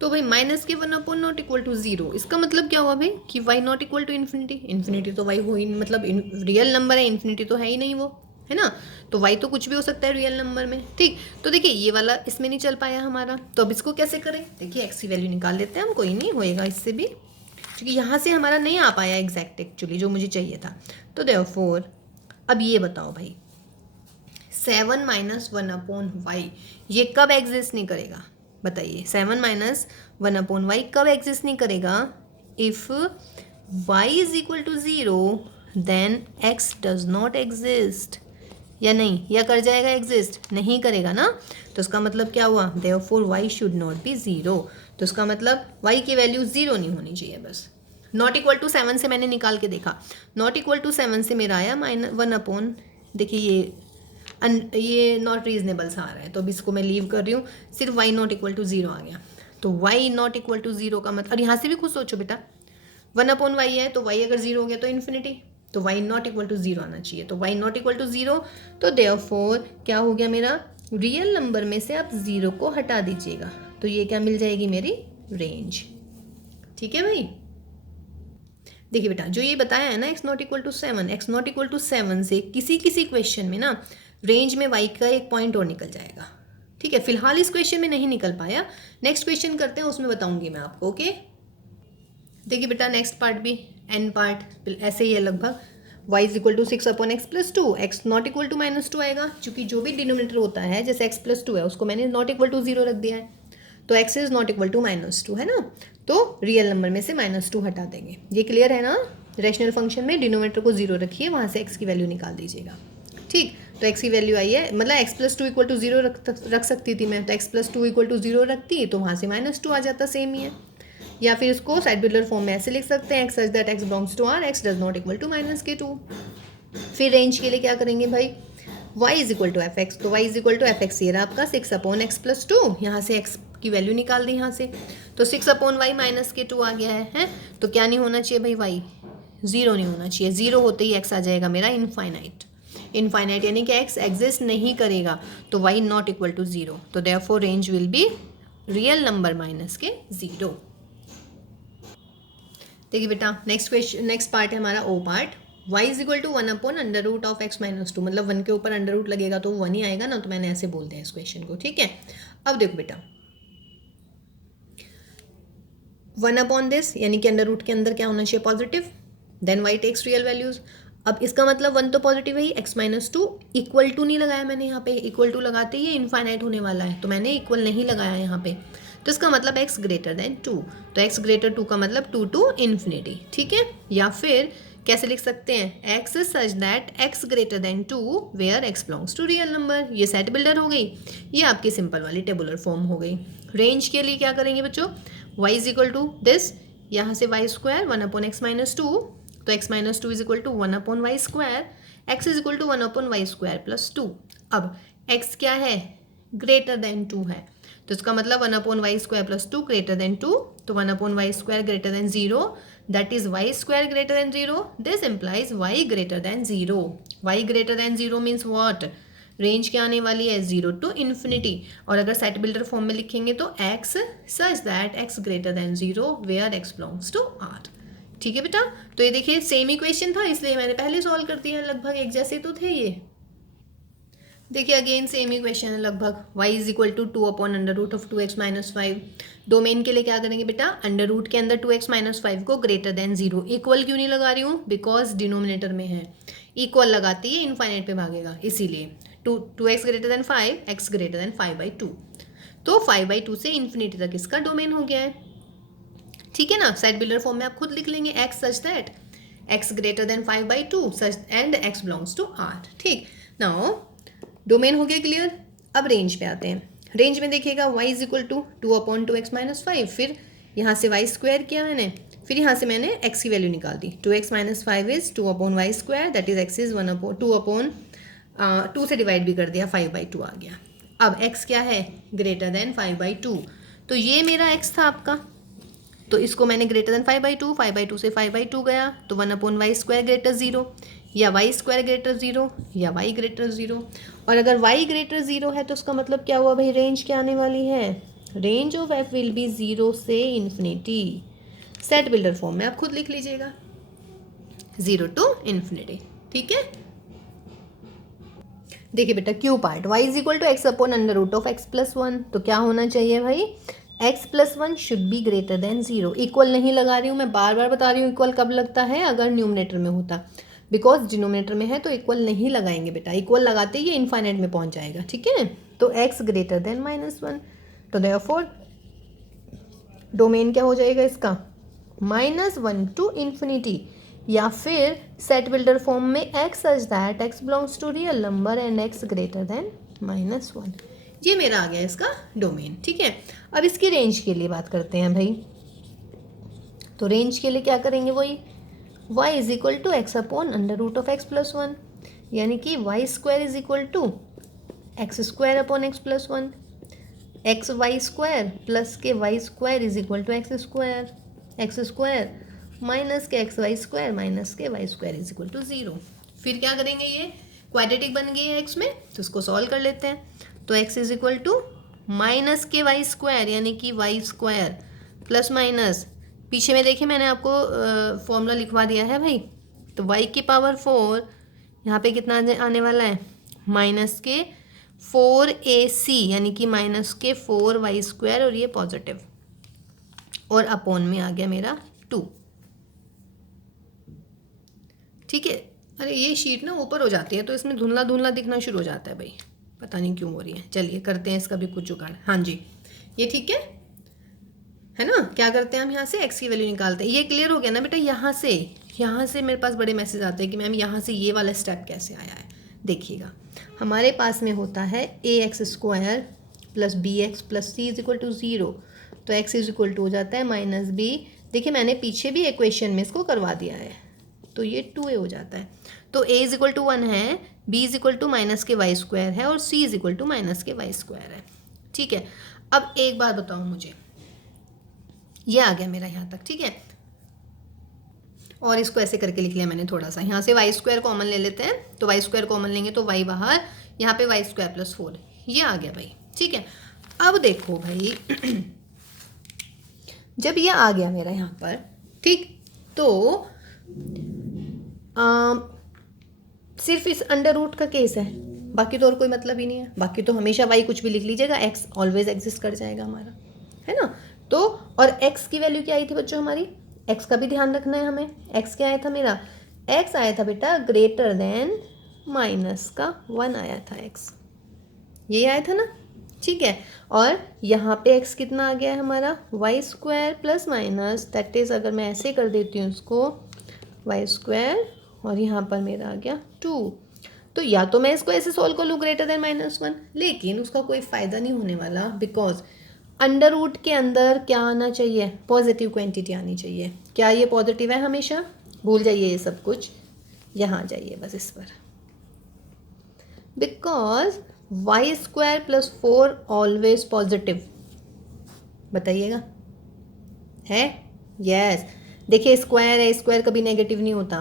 तो भाई माइनस के 1/नॉट इक्वल टू 0, इसका मतलब क्या हुआ भाई कि y not equal to infinity, infinity तो y हो ही, मतलब रियल नंबर है, इन्फिनिटी तो है ही नहीं वो, है ना। तो y तो कुछ भी हो सकता है रियल नंबर में, ठीक। तो देखिए ये वाला इसमें नहीं चल पाया हमारा, तो अब इसको कैसे करें, देखिए x की वैल्यू निकाल लेते हैं हम, कोई नहीं होएगा इससे भी, क्योंकि यहाँ से हमारा नहीं आ पाया एग्जैक्ट एक्चुअली जो मुझे चाहिए था। तो देयरफॉर अब ये बताओ भाई, 7 माइनस 1/y ये कब एग्जिस्ट नहीं करेगा, बताइए। 7 माइनस 1/y कब एग्जिस्ट नहीं करेगा, if y is equal to 0 then x does not exist, या नहीं, या कर जाएगा एग्जिस्ट, नहीं करेगा ना। तो इसका मतलब क्या हुआ, therefore y should not B 0, तो इसका मतलब y की वैल्यू 0 नहीं होनी चाहिए बस। नॉट इक्वल टू 7 से मैंने निकाल के देखा, नॉट इक्वल टू 7 से मेरा आया -1, देखिए ये नॉट रीजनेबल सा आ रहा है, तो अभी इसको मैं लीव कर रही हूँ, सिर्फ y नॉट इक्वल टू 0 आ गया। तो y नॉट इक्वल टू 0 का मतलब, और यहाँ से भी खुद सोचो बेटा, 1/y है तो y अगर 0 हो गया तो इन्फिनिटी, तो y नॉट इक्वल टू 0 आना चाहिए, तो y नॉट इक्वल टू 0, तो देयरफॉर क्या हो गया मेरा, रियल नंबर में से आप 0 को हटा दीजिएगा, तो ये क्या मिल जाएगी मेरी रेंज, ठीक है भाई। देखिए बेटा जो ये बताया है ना x not equal to 7, x not equal to 7 से किसी किसी क्वेश्चन में ना रेंज में y का एक पॉइंट और निकल जाएगा, ठीक है। फिलहाल इस क्वेश्चन में नहीं निकल पाया, नेक्स्ट क्वेश्चन करते हैं उसमें बताऊंगी मैं आपको, ओके। देखिए बेटा नेक्स्ट पार्ट भी n पार्ट ऐसे ही है लगभग, y is equal to 6/x plus 2, x not equal to -2 आएगा, क्योंकि जो भी डिनोमिनेटर होता है जैसे x प्लस 2 है उसको मैंने नॉट इक्वल टू 0 रख दिया है, तो x is not equal to -2, है ना। तो रियल नंबर में से -2 हटा देंगे, ये क्लियर है ना। रैशनल फंक्शन में डिनोमिनेटर को 0 रखिए, वहाँ से x की वैल्यू निकाल दीजिएगा, ठीक। तो x की वैल्यू आई है, मतलब x प्लस 2 इक्वल टू 0 रख सकती थी मैं, तो x प्लस 2 इक्वल टू 0 रखती तो वहाँ से -2 आ जाता, सेम ही है। या फिर इसको साइड बिल्डर फॉर्म में ऐसे लिख सकते हैं, x such that x belongs to r, x does not equal to -k2। फिर रेंज के लिए क्या करेंगे भाई, y is equal to fx, तो y is equal to fx ये रहा आपका 6/x प्लस 2, यहाँ से x की वैल्यू निकाल दी यहाँ से, तो 6/y माइनस k2 आ गया है, तो क्या नहीं होना चाहिए भाई, y 0 नहीं होना चाहिए, 0 होते ही x आ जाएगा मेरा इनफाइनाइट, इनफाइनाइट यानी कि x एग्जिस्ट नहीं करेगा, तो y नॉट इक्वल टू 0, तो therefore range will be real number minus के 0। देखिए बेटा नेक्स्ट क्वेश्चन, नेक्स्ट पार्ट है हमारा O part, y is equal to 1/√(x - 2), मतलब 1 के ऊपर अंडर रूट लगेगा तो 1 ही आएगा ना, तो मैंने ऐसे बोल दिया इस क्वेश्चन को, ठीक है। अब देखो बेटा 1/this यानी कि अंडर रूट के अंदर क्या होना चाहिए, positive, then y takes real values. अब इसका मतलब 1 तो पॉजिटिव है ही, x - 2 इक्वल टू नहीं लगाया मैंने यहाँ पे, इक्वल टू लगाते ही इनफाइनाइट होने वाला है, तो मैंने इक्वल नहीं लगाया यहाँ पे, तो इसका मतलब x ग्रेटर देन 2, तो x ग्रेटर 2 का मतलब 2 टू इन्फिनिटी, ठीक है। या फिर कैसे लिख सकते हैं, x such that x greater than 2 where x belongs to real number, ये सेट बिल्डर हो गई, ये आपकी सिंपल वाली टेबुलर फॉर्म हो गई। रेंज के लिए क्या करेंगे बच्चों, y is equal to this, यहाँ से y स्क्वायर 1/x - 2, तो x - 2 is equal to 1/y square, x is equal to 1/y square plus 2। अब x क्या है, ग्रेटर देन 2 है, तो इसका मतलब 1/y² + 2 ग्रेटर देन 2, तो 1/y² greater than 0, that is y² greater than 0, this implies y greater than 0। y greater than 0 means what, range क्या आने वाली है 0 to इन्फिनिटी, और अगर सेट बिल्डर फॉर्म में लिखेंगे तो x such that x greater than 0 where x belongs to R। ठीक है बेटा, तो ये देखिए सेम इक्वेशन था इसलिए मैंने पहले सॉल्व कर दिया, लगभग एक जैसे तो थे ये। देखिए अगेन सेम इक्वेशन है लगभग, y is equal to 2/√2x - 5। Domain के लिए क्या करेंगे बेटा, अंडर रूट के अंदर 2x - 5 को ग्रेटर देन 0, इक्वल क्यों नहीं लगा रही हूँ, बिकॉज डिनोमिनेटर में है, इक्वल लगाती है इनफाइनाइट पे भागेगा, इसीलिए 2x greater than 5, x greater than 5/2, तो 5/2 से इन्फिनिटी तक इसका डोमेन हो गया है। ठीक है ना, सेट बिल्डर फॉर्म में आप खुद लिख लेंगे x such that x greater than 5/2 such and x belongs to R। ठीक, नाउ डोमेन हो गया क्लियर। अब रेंज पे आते हैं, रेंज में देखिएगा y is equal to 2/2x - 5, फिर यहाँ से y² किया मैंने, फिर यहाँ से मैंने x की वैल्यू निकाल दी, 2x - 5 is 2/y², that is x is 2 से डिवाइड भी कर दिया, 5/2 आ गया। अब x क्या है, ग्रेटर देन 5/2, तो ये मेरा x था आपका, तो इसको मैंने ग्रेटर देन 5/2, 5/2 से 5/2 गया, तो 1/y² ग्रेटर 0, या y² ग्रेटर 0, या y ग्रेटर 0, और अगर y ग्रेटर 0 है तो उसका मतलब क्या हुआ भाई, रेंज क्या आने वाली है, range of f will be 0 से इन्फिनिटी। सेट बिल्डर फॉर्म में आप खुद लिख लीजिएगा 0 to इन्फिनिटी। ठीक है, देखिए बेटा Q part, y is equal to x/√x + 1, तो क्या होना चाहिए भाई, x + 1 should be greater than 0। Equal नहीं लगा रही हूँ मैं, बार बार बता रही हूँ, इक्वल कब लगता है, अगर न्यूमरेटर में होता, बिकॉज डिनोमिनेटर में है तो इक्वल नहीं लगाएंगे बेटा, इक्वल लगाते ही ये इनफाइनाइट में पहुंच जाएगा। ठीक है, तो x ग्रेटर देन -1, तो देयरफॉर डोमेन क्या हो जाएगा इसका, -1 to इन्फिनिटी, या फिर सेट बिल्डर फॉर्म में x such that x belongs to real number and x greater than -1, ये मेरा आ गया इसका डोमेन। ठीक है, अब इसकी रेंज के लिए बात करते हैं भाई, तो रेंज के लिए क्या करेंगे, वही y is equal to x/√x + 1, यानी कि y² is equal to x² x + 1, xy² plus के y² is equal to x² minus के xy² माइनस के y² इज इक्वल टू 0। फिर क्या करेंगे, ये क्वाड्रेटिक बन गई है x में, तो इसको सॉल्व कर लेते हैं, तो x is equal to minus के y² यानी कि y² प्लस माइनस, पीछे में देखिए मैंने आपको फॉर्मूला लिखवा दिया है भाई, तो y⁴ यहाँ पे कितना आने वाला है, माइनस के 4ac यानी कि माइनस के 4y², और ये पॉजिटिव, और अपॉन में आ गया मेरा 2। ठीक है, अरे ये शीट ना ऊपर हो जाती है तो इसमें धुंधला धुंधला दिखना शुरू हो जाता है भाई, पता नहीं क्यों हो रही है। चलिए करते हैं इसका भी कुछ जुगाड़। हाँ जी, ये ठीक है ना, क्या करते हैं हम यहाँ से x की वैल्यू निकालते हैं। ये क्लियर हो गया ना बेटा, यहाँ से मेरे पास बड़े मैसेज आते हैं कि मैम यहाँ से ये वाला स्टेप कैसे आया है। देखिएगा हमारे पास में होता है ax² + bx + c is equal to 0, तो x इज इक्वल टू हो जाता है -b। देखिए मैंने पीछे भी इक्वेशन में इसको करवा दिया है, तो ये 2a हो जाता है, तो a इज इक्वल टू 1 है, b is equal to minus के y² है, और c is equal to minus के y² है। ठीक है, अब एक बात बताओ मुझे, ये आ गया मेरा यहाँ तक। ठीक है, और इसको ऐसे करके लिख लिया मैंने थोड़ा सा, यहाँ से y² कॉमन ले लेते हैं, तो y² कॉमन लेंगे तो y बाहर, यहाँ पे y² + 4, ये आ गया भाई। ठीक है, अब देखो भाई जब ये आ गया मेरा यहाँ पर, ठीक, तो सिर्फ इस अंडर रूट का केस है, बाकी तो और कोई मतलब ही नहीं है, बाकी तो हमेशा y कुछ भी लिख लीजिएगा, x ऑलवेज एग्जिस्ट कर जाएगा हमारा, है ना। तो और x की वैल्यू क्या आई थी बच्चों हमारी, x का भी ध्यान रखना है हमें, x क्या आया था मेरा, x आया था बेटा ग्रेटर देन -1 आया था x, ये आया था ना। ठीक है, और यहाँ पे x कितना आ गया है हमारा, y² plus minus, that is अगर मैं ऐसे कर देती हूँ उसको y², और यहाँ पर मेरा आ गया 2, तो या तो मैं इसको ऐसे सोल्व कर लूँ ग्रेटर देन -1, लेकिन उसका कोई फ़ायदा नहीं होने वाला, बिकॉज अंडर रूट के अंदर क्या आना चाहिए, पॉजिटिव क्वांटिटी आनी चाहिए। क्या ये पॉजिटिव है हमेशा, भूल जाइए ये सब कुछ, यहाँ जाइए बस इस पर, बिकॉज y² + 4 ऑलवेज पॉजिटिव, बताइएगा, है? यस। देखिए स्क्वायर है, स्क्वायर कभी नेगेटिव नहीं होता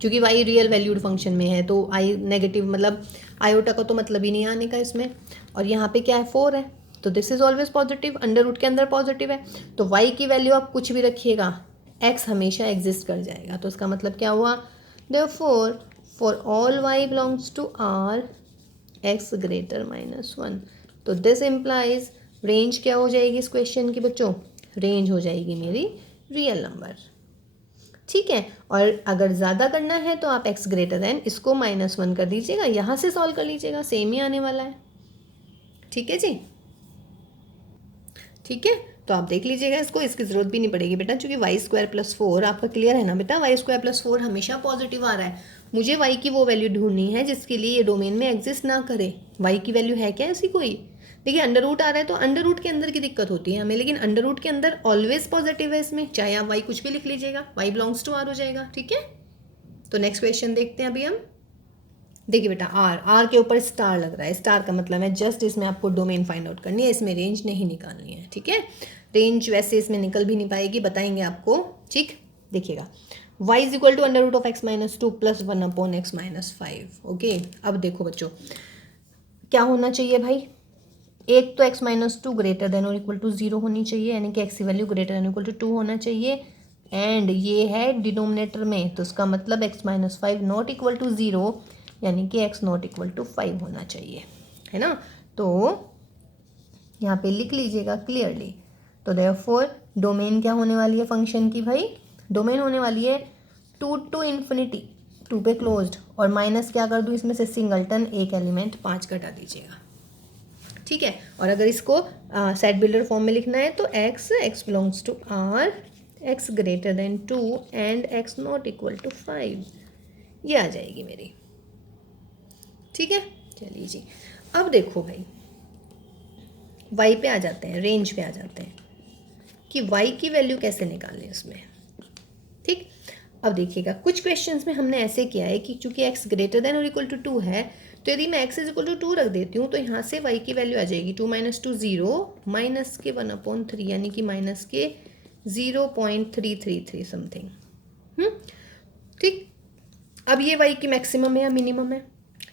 क्योंकि वाई रियल वैल्यूड फंक्शन में है, तो आई नेगेटिव मतलब आयोटा का तो मतलब ही नहीं आने का इसमें। और यहाँ पे क्या है, 4 है, तो this is always positive, under root के अंदर पॉजिटिव है, तो वाई की वैल्यू आप कुछ भी रखिएगा, एक्स हमेशा एग्जिस्ट कर जाएगा। तो इसका मतलब क्या हुआ, therefore for all y belongs to R x greater -1, तो दिस इम्प्लाइज रेंज क्या हो जाएगी इस क्वेश्चन की बच्चों, रेंज हो जाएगी मेरी रियल नंबर। ठीक है, और अगर ज़्यादा करना है तो आप x ग्रेटर देन इसको -1 कर दीजिएगा, यहाँ से सॉल्व कर लीजिएगा, सेम ही आने वाला है। ठीक है जी, ठीक है, तो आप देख लीजिएगा इसको, इसकी ज़रूरत भी नहीं पड़ेगी बेटा, क्योंकि y² + 4 आपका क्लियर है ना बेटा, y² + 4 हमेशा पॉजिटिव आ रहा है। मुझे y की वो वैल्यू ढूंढनी है जिसके लिए ये डोमेन में एग्जिस्ट ना करे। y की वैल्यू है क्या ऐसी कोई? देखिए अंडर रूट आ रहा है तो अंडर रूट के अंदर की दिक्कत होती है हमें, लेकिन अंडर रूट के अंदर ऑलवेज पॉजिटिव है इसमें, चाहे आप y कुछ भी लिख लीजिएगा, y बिलोंग्स टू r हो जाएगा। ठीक है, तो नेक्स्ट क्वेश्चन देखते हैं अभी हम। देखिए बेटा आर के ऊपर स्टार लग रहा है, स्टार का मतलब है जस्ट इसमें आपको डोमेन फाइंड आउट करनी है, इसमें रेंज नहीं निकालनी है। ठीक है, रेंज वैसे इसमें निकल भी नहीं पाएगी, बताएंगे आपको। ठीक, देखिएगा y is equal to under root of x -2 + 1/x -5। Okay, अब देखो बच्चों क्या होना चाहिए भाई, एक तो x -2 ग्रेटर देन और इक्वल टू 0 होनी चाहिए, यानी कि x की वैल्यू ग्रेटर देन इक्वल टू 2 होना चाहिए, एंड ये है डिनोमिनेटर में, तो इसका मतलब x -5 नॉट इक्वल टू 0, यानी कि x नॉट इक्वल टू 5 होना चाहिए, है ना। तो यहाँ पे लिख लीजिएगा क्लियरली। तो देयरफॉर डोमेन क्या होने वाली है फंक्शन की भाई, डोमेन होने वाली है 2 to ∞, 2 पे क्लोज्ड, और माइनस क्या कर दूँ इसमें से सिंगलटन, एक एलिमेंट 5 घटा दीजिएगा। ठीक है, और अगर इसको सेट बिल्डर फॉर्म में लिखना है तो x belongs to r, x greater than 2 and x not equal to 5, ये आ जाएगी मेरी। ठीक है, चलिए जी, अब देखो भाई y पे आ जाते हैं, रेंज पे आ जाते हैं कि y की वैल्यू कैसे निकालें इसमें। ठीक, अब देखिएगा कुछ क्वेश्चंस में हमने ऐसे किया है कि चूंकि x ग्रेटर देन और इक्वल टू 2 है, तो यदि मैं x इज इक्वल टू 2 रख देती हूँ तो यहाँ से y की वैल्यू आ जाएगी 2 - 2 0 माइनस के 1/3, यानी कि माइनस के 0.333 समथिंग। ठीक, अब ये y की मैक्सिमम है या मिनिमम है,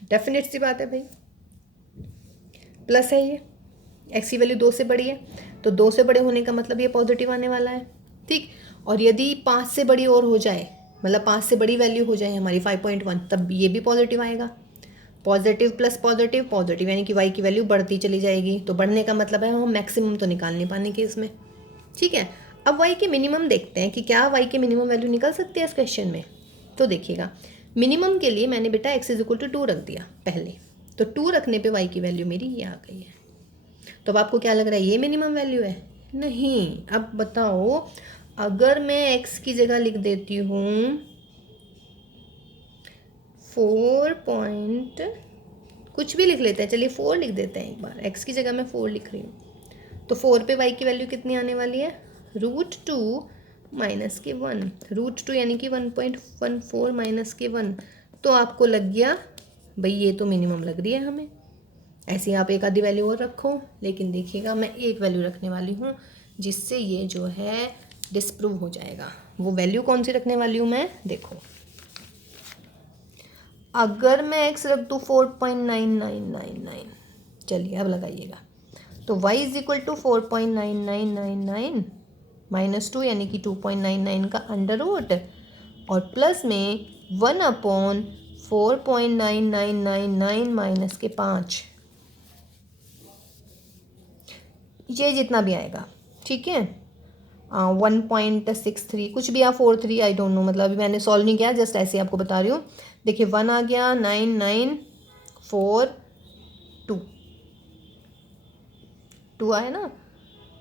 डेफिनेट सी बात है भाई, प्लस है ये, x की वैल्यू 2 से बड़ी है, तो 2 से बड़े होने का मतलब ये पॉजिटिव आने वाला है। ठीक, और यदि 5 से बड़ी और हो जाए, मतलब 5 से बड़ी वैल्यू हो जाए हमारी 5.1, तब ये भी पॉजिटिव आएगा। पॉजिटिव प्लस पॉजिटिव पॉजिटिव, यानी कि y की वैल्यू बढ़ती चली जाएगी, तो बढ़ने का मतलब है हम मैक्सिमम तो निकाल नहीं पाने के इसमें। ठीक है, अब y के मिनिमम देखते हैं कि क्या y के मिनिमम वैल्यू निकल सकती है इस क्वेश्चन में। तो देखिएगा मिनिमम के लिए मैंने बेटा x इज इक्वल टू 2 रख दिया पहले, तो 2 रखने पे y की वैल्यू मेरी ये आ गई है। तो अब आपको क्या लग रहा है ये मिनिमम वैल्यू है? नहीं। अब बताओ अगर मैं x की जगह लिख देती हूँ 4 पॉइंट कुछ भी लिख लेते हैं, चलिए 4 लिख देते हैं एक बार, x की जगह मैं 4 लिख रही हूँ, तो 4 पे y की वैल्यू कितनी आने वाली है, √2 माइनस के 1, √2 यानी कि 1.14 माइनस के 1, तो आपको लग गया भाई ये तो मिनिमम लग रही है हमें। ऐसे आप एक आधी वैल्यू और रखो, लेकिन देखिएगा मैं एक वैल्यू रखने वाली हूँ जिससे ये जो है डिस्प्रूव हो जाएगा। वो वैल्यू कौन सी रखने वाली हूँ मैं, देखो अगर मैं x रख दूँ 4.9999, चलिए अब लगाइएगा, तो y इज इक्वल टू 4.9999 -2 यानी कि 2.99 का अंडर रूट, और प्लस में 1/4.9999 माइनस के 5, ये जितना भी आएगा। ठीक है, 1.63 कुछ भी, या 43, आई डोंट नो, मतलब अभी मैंने सॉल्व नहीं किया, जस्ट ऐसे आपको बता रही हूँ। देखिए 1 आ गया, 9942 2 आया ना,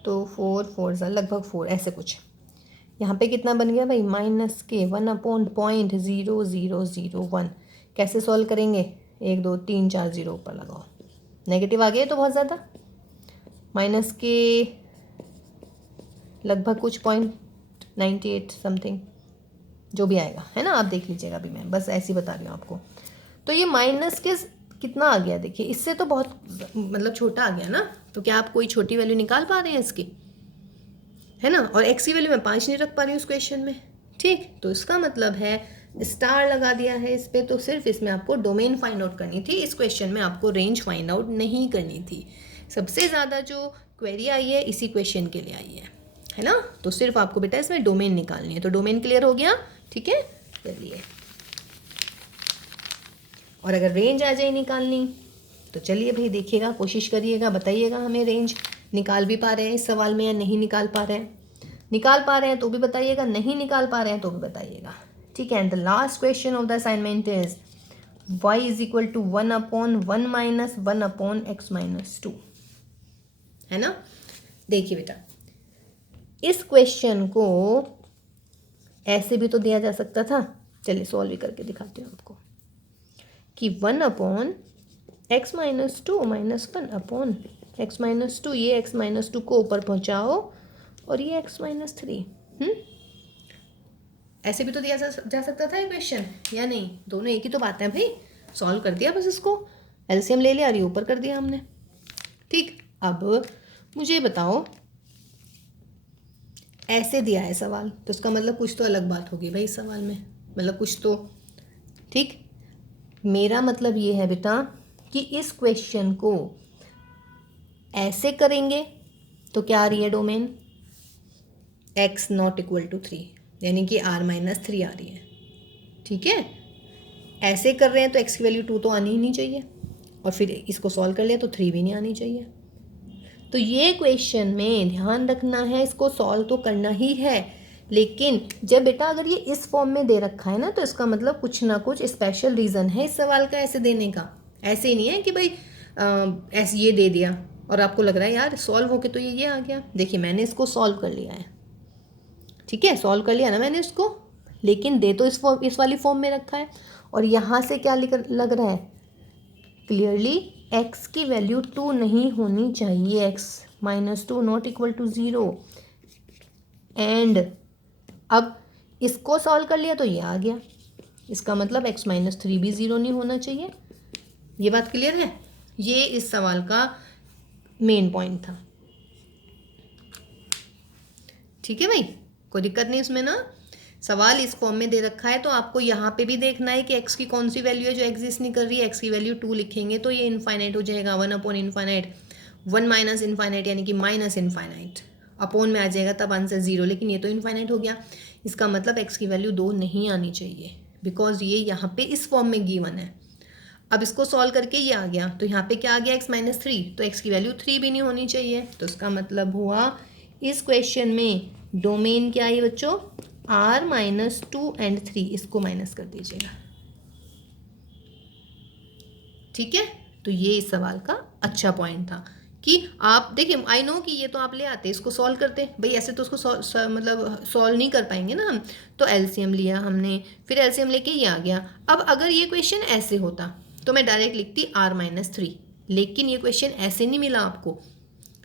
तो 4 4 लगभग 4 ऐसे कुछ। यहाँ पे कितना बन गया भाई, माइनस के 1/0001। कैसे सॉल्व करेंगे, 1 2 3 4 0 ऊपर लगाओ, नेगेटिव आ गया तो बहुत ज़्यादा, माइनस के लगभग कुछ 0.98 समथिंग जो भी आएगा, है ना, आप देख लीजिएगा, अभी मैं बस ऐसे ही बता रही हूँ आपको। तो ये माइनस के कितना आ गया, देखिए इससे तो बहुत मतलब छोटा आ गया ना, तो क्या आप कोई छोटी वैल्यू निकाल पा रहे हैं इसकी, है ना, और x की वैल्यू मैं 5 नहीं रख पा रही हूँ उस क्वेश्चन में। ठीक, तो इसका मतलब है स्टार लगा दिया है इस पर, तो सिर्फ इसमें आपको डोमेन फाइंड आउट करनी थी, इस क्वेश्चन में आपको रेंज फाइंड आउट नहीं करनी थी। सबसे ज़्यादा जो क्वेरी आई है इसी क्वेश्चन के लिए आई है ना, तो सिर्फ आपको बेटा इसमें डोमेन निकालनी है। तो डोमेन क्लियर हो गया, ठीक है, चलिए। और अगर रेंज आ जाए निकालनी तो चलिए भाई देखिएगा, कोशिश करिएगा, बताइएगा हमें रेंज निकाल भी पा रहे हैं इस सवाल में या नहीं निकाल पा रहे हैं। निकाल पा रहे हैं तो भी बताइएगा, नहीं निकाल पा रहे हैं तो भी बताइएगा, ठीक है। And the last question of the assignment is y is equal to 1/1 minus 1/x-2, है ना। देखिए बेटा, इस क्वेश्चन को ऐसे भी तो दिया जा सकता था, चलिए सॉल्व भी करके दिखाती हूँ आपको, कि 1/x-2 माइनस 1/x-2, ये x-2 को ऊपर पहुँचाओ और ये x-3, ऐसे भी तो दिया जा सकता था ये क्वेश्चन, या नहीं? दोनों एक ही तो बात है भाई, सॉल्व कर दिया बस, इसको एलसीएम ले लिया और ये ऊपर कर दिया हमने। ठीक, अब मुझे बताओ, ऐसे दिया है सवाल तो इसका मतलब कुछ तो अलग बात होगी भाई इस सवाल में, मतलब कुछ तो। ठीक, मेरा मतलब ये है बेटा कि इस क्वेश्चन को ऐसे करेंगे तो क्या आ रही है domain, x not equal to 3, यानी कि r-3 आ रही है, ठीक है। ऐसे कर रहे हैं तो x की वैल्यू 2 तो आनी ही नहीं चाहिए, और फिर इसको सॉल्व कर लिया तो 3 भी नहीं आनी चाहिए। तो ये क्वेश्चन में ध्यान रखना है, इसको सॉल्व तो करना ही है, लेकिन जब बेटा अगर ये इस फॉर्म में दे रखा है ना, तो इसका मतलब कुछ ना कुछ स्पेशल रीज़न है इस सवाल का ऐसे देने का। ऐसे ही नहीं है कि भाई ऐसे ये दे दिया और आपको लग रहा है यार सॉल्व होके तो ये आ गया। देखिए मैंने इसको सॉल्व कर लिया है, ठीक है, सॉल्व कर लिया ना मैंने इसको, लेकिन दे तो इस वाली फॉर्म में रखा है, और यहाँ से क्या लग रहा है क्लियरली, x की वैल्यू 2 नहीं होनी चाहिए, x-2 not equal to 0। And अब इसको सॉल्व कर लिया तो ये आ गया, इसका मतलब x-3 भी 0 नहीं होना चाहिए। ये बात क्लियर है, ये इस सवाल का मेन पॉइंट था, ठीक है भाई, कोई दिक्कत नहीं इसमें ना। सवाल इस फॉर्म में दे रखा है तो आपको यहाँ पे भी देखना है कि x की कौन सी वैल्यू है जो एग्जिस्ट नहीं कर रही है। x की वैल्यू 2 लिखेंगे तो ये इनफाइनाइट हो जाएगा, 1/इनफाइनाइट, 1 माइनस इनफाइनाइट यानी कि माइनस इनफाइनाइट, अपोन में आ जाएगा तब आंसर 0, लेकिन ये तो इनफाइनाइट हो गया। इसका मतलब x की वैल्यू 2 नहीं आनी चाहिए, बिकॉज ये यहाँ पे इस फॉर्म में गिवन है। अब इसको सॉल्व करके ये आ गया, तो यहाँ पे क्या आ गया x-3, तो x की वैल्यू 3 भी नहीं होनी चाहिए। तो इसका मतलब हुआ इस क्वेश्चन में डोमेन क्या है बच्चों, r-2 एंड 3, इसको माइनस कर दीजिएगा, ठीक है। तो ये इस सवाल का अच्छा पॉइंट था कि आप देखिए, आई नो कि ये तो आप ले आते इसको सॉल्व करते भाई, ऐसे तो उसको मतलब सॉल्व नहीं कर पाएंगे ना हम, तो एलसीएम लिया हमने, फिर एलसीएम लेके ये आ गया। अब अगर ये क्वेश्चन ऐसे होता तो मैं डायरेक्ट लिखती r-3, लेकिन ये क्वेश्चन ऐसे नहीं मिला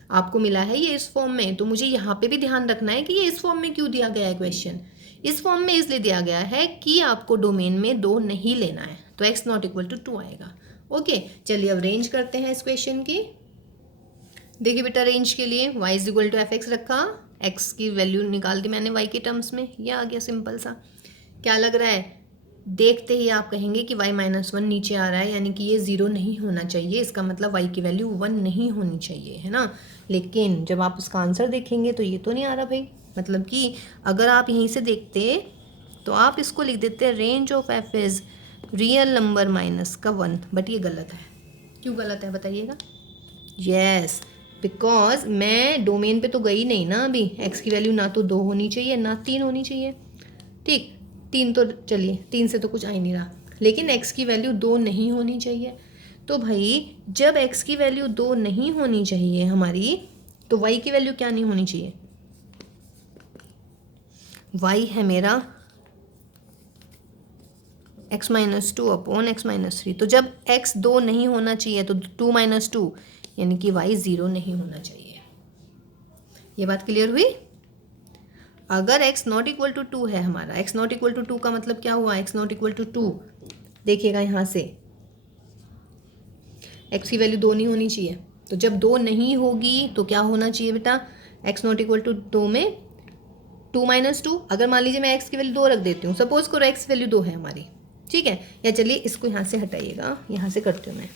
आपको मिला है ये इस फॉर्म में। तो मुझे यहाँ पे भी ध्यान रखना है कि ये इस फॉर्म में क्यों दिया गया है क्वेश्चन। इस फॉर्म में इसलिए दिया गया है कि आपको डोमेन में 2 नहीं लेना है, तो x नॉट इक्वल टू 2 आएगा। ओके, चलिए अब रेंज करते हैं इस क्वेश्चन की। देखिए बेटा, रेंज के लिए y is equal to fx रखा, x की वैल्यू निकाल दी मैंने y के टर्म्स में, ये आ गया सिंपल सा। क्या लग रहा है, देखते ही आप कहेंगे कि y-1 नीचे आ रहा है, यानी कि ये 0 नहीं होना चाहिए, इसका मतलब y की वैल्यू 1 नहीं होनी चाहिए, है ना। लेकिन जब आप उसका आंसर देखेंगे तो ये तो नहीं आ रहा भाई, मतलब कि अगर आप यहीं से देखते तो आप इसको लिख देते range of f is real number minus का 1, बट ये गलत है। क्यों गलत है बताइएगा। यस, बिकॉज मैं डोमेन पे तो गई नहीं ना अभी, x की वैल्यू ना तो 2 होनी चाहिए ना 3 होनी चाहिए, ठीक, 3 तो चलिए 3 से तो कुछ आ ही नहीं रहा, लेकिन x की वैल्यू 2 नहीं होनी चाहिए। तो भाई जब x की वैल्यू 2 नहीं होनी चाहिए हमारी, तो y की वैल्यू क्या नहीं होनी चाहिए, y है मेरा x-2 अपॉन x-3, तो जब x 2 नहीं होना चाहिए तो 2 - 2 यानी कि y 0 नहीं होना चाहिए। ये बात क्लियर हुई। अगर x नॉट इक्वल टू 2 है हमारा, x नॉट इक्वल टू 2 का मतलब क्या हुआ, x नॉट इक्वल टू 2, देखिएगा यहाँ से x की वैल्यू 2 नहीं होनी चाहिए, तो जब 2 नहीं होगी तो क्या होना चाहिए बेटा, x नॉट इक्वल टू 2 में 2 - 2, अगर मान लीजिए मैं x की वैल्यू 2 रख देती हूँ, सपोज करो x वैल्यू 2 है हमारी, ठीक है। या चलिए इसको यहाँ से हटाइएगा, यहाँ से करती हूँ मैं।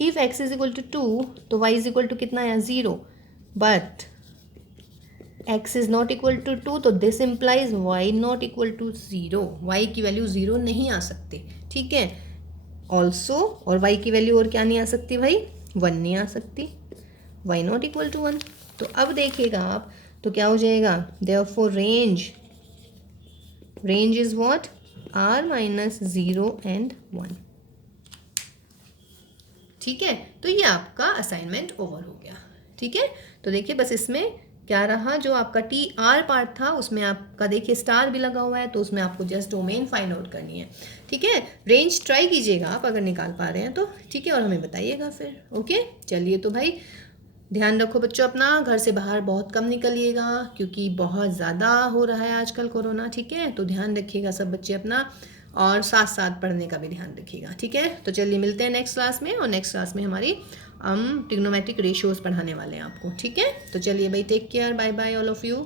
If x is equal to 2 तो y इज इक्वल टू कितना आया 0, but x is not equal to 2 तो this implies y not equal to 0, y की वैल्यू 0 नहीं आ सकती, ठीक है। ऑल्सो, और y की वैल्यू और क्या नहीं आ सकती भाई, 1 नहीं आ सकती, y नॉट इक्वल टू 1। तो अब देखिएगा आप, तो क्या हो जाएगा, therefore range is what, r minus 0 and 1, ठीक है। तो ये आपका असाइनमेंट ओवर हो गया, ठीक है। तो देखिए बस इसमें क्या रहा, जो आपका TR पार्ट था उसमें आपका देखिए स्टार भी लगा हुआ है, तो उसमें आपको जस्ट डोमेन फाइंड आउट करनी है, ठीक है। रेंज ट्राई कीजिएगा आप अगर निकाल पा रहे हैं तो, ठीक है, और हमें बताइएगा फिर। ओके, चलिए तो भाई ध्यान रखो बच्चों अपना, घर से बाहर बहुत कम निकलिएगा क्योंकि बहुत ज़्यादा हो रहा है आजकल कोरोना, ठीक है। तो ध्यान रखिएगा सब बच्चे अपना, और साथ साथ पढ़ने का भी ध्यान रखिएगा, ठीक है। तो चलिए मिलते हैं नेक्स्ट क्लास में, और नेक्स्ट क्लास में हम ट्रिग्नोमेट्रिक रेशियोज पढ़ाने वाले हैं आपको, ठीक है। तो चलिए भाई, take care, bye bye all of you.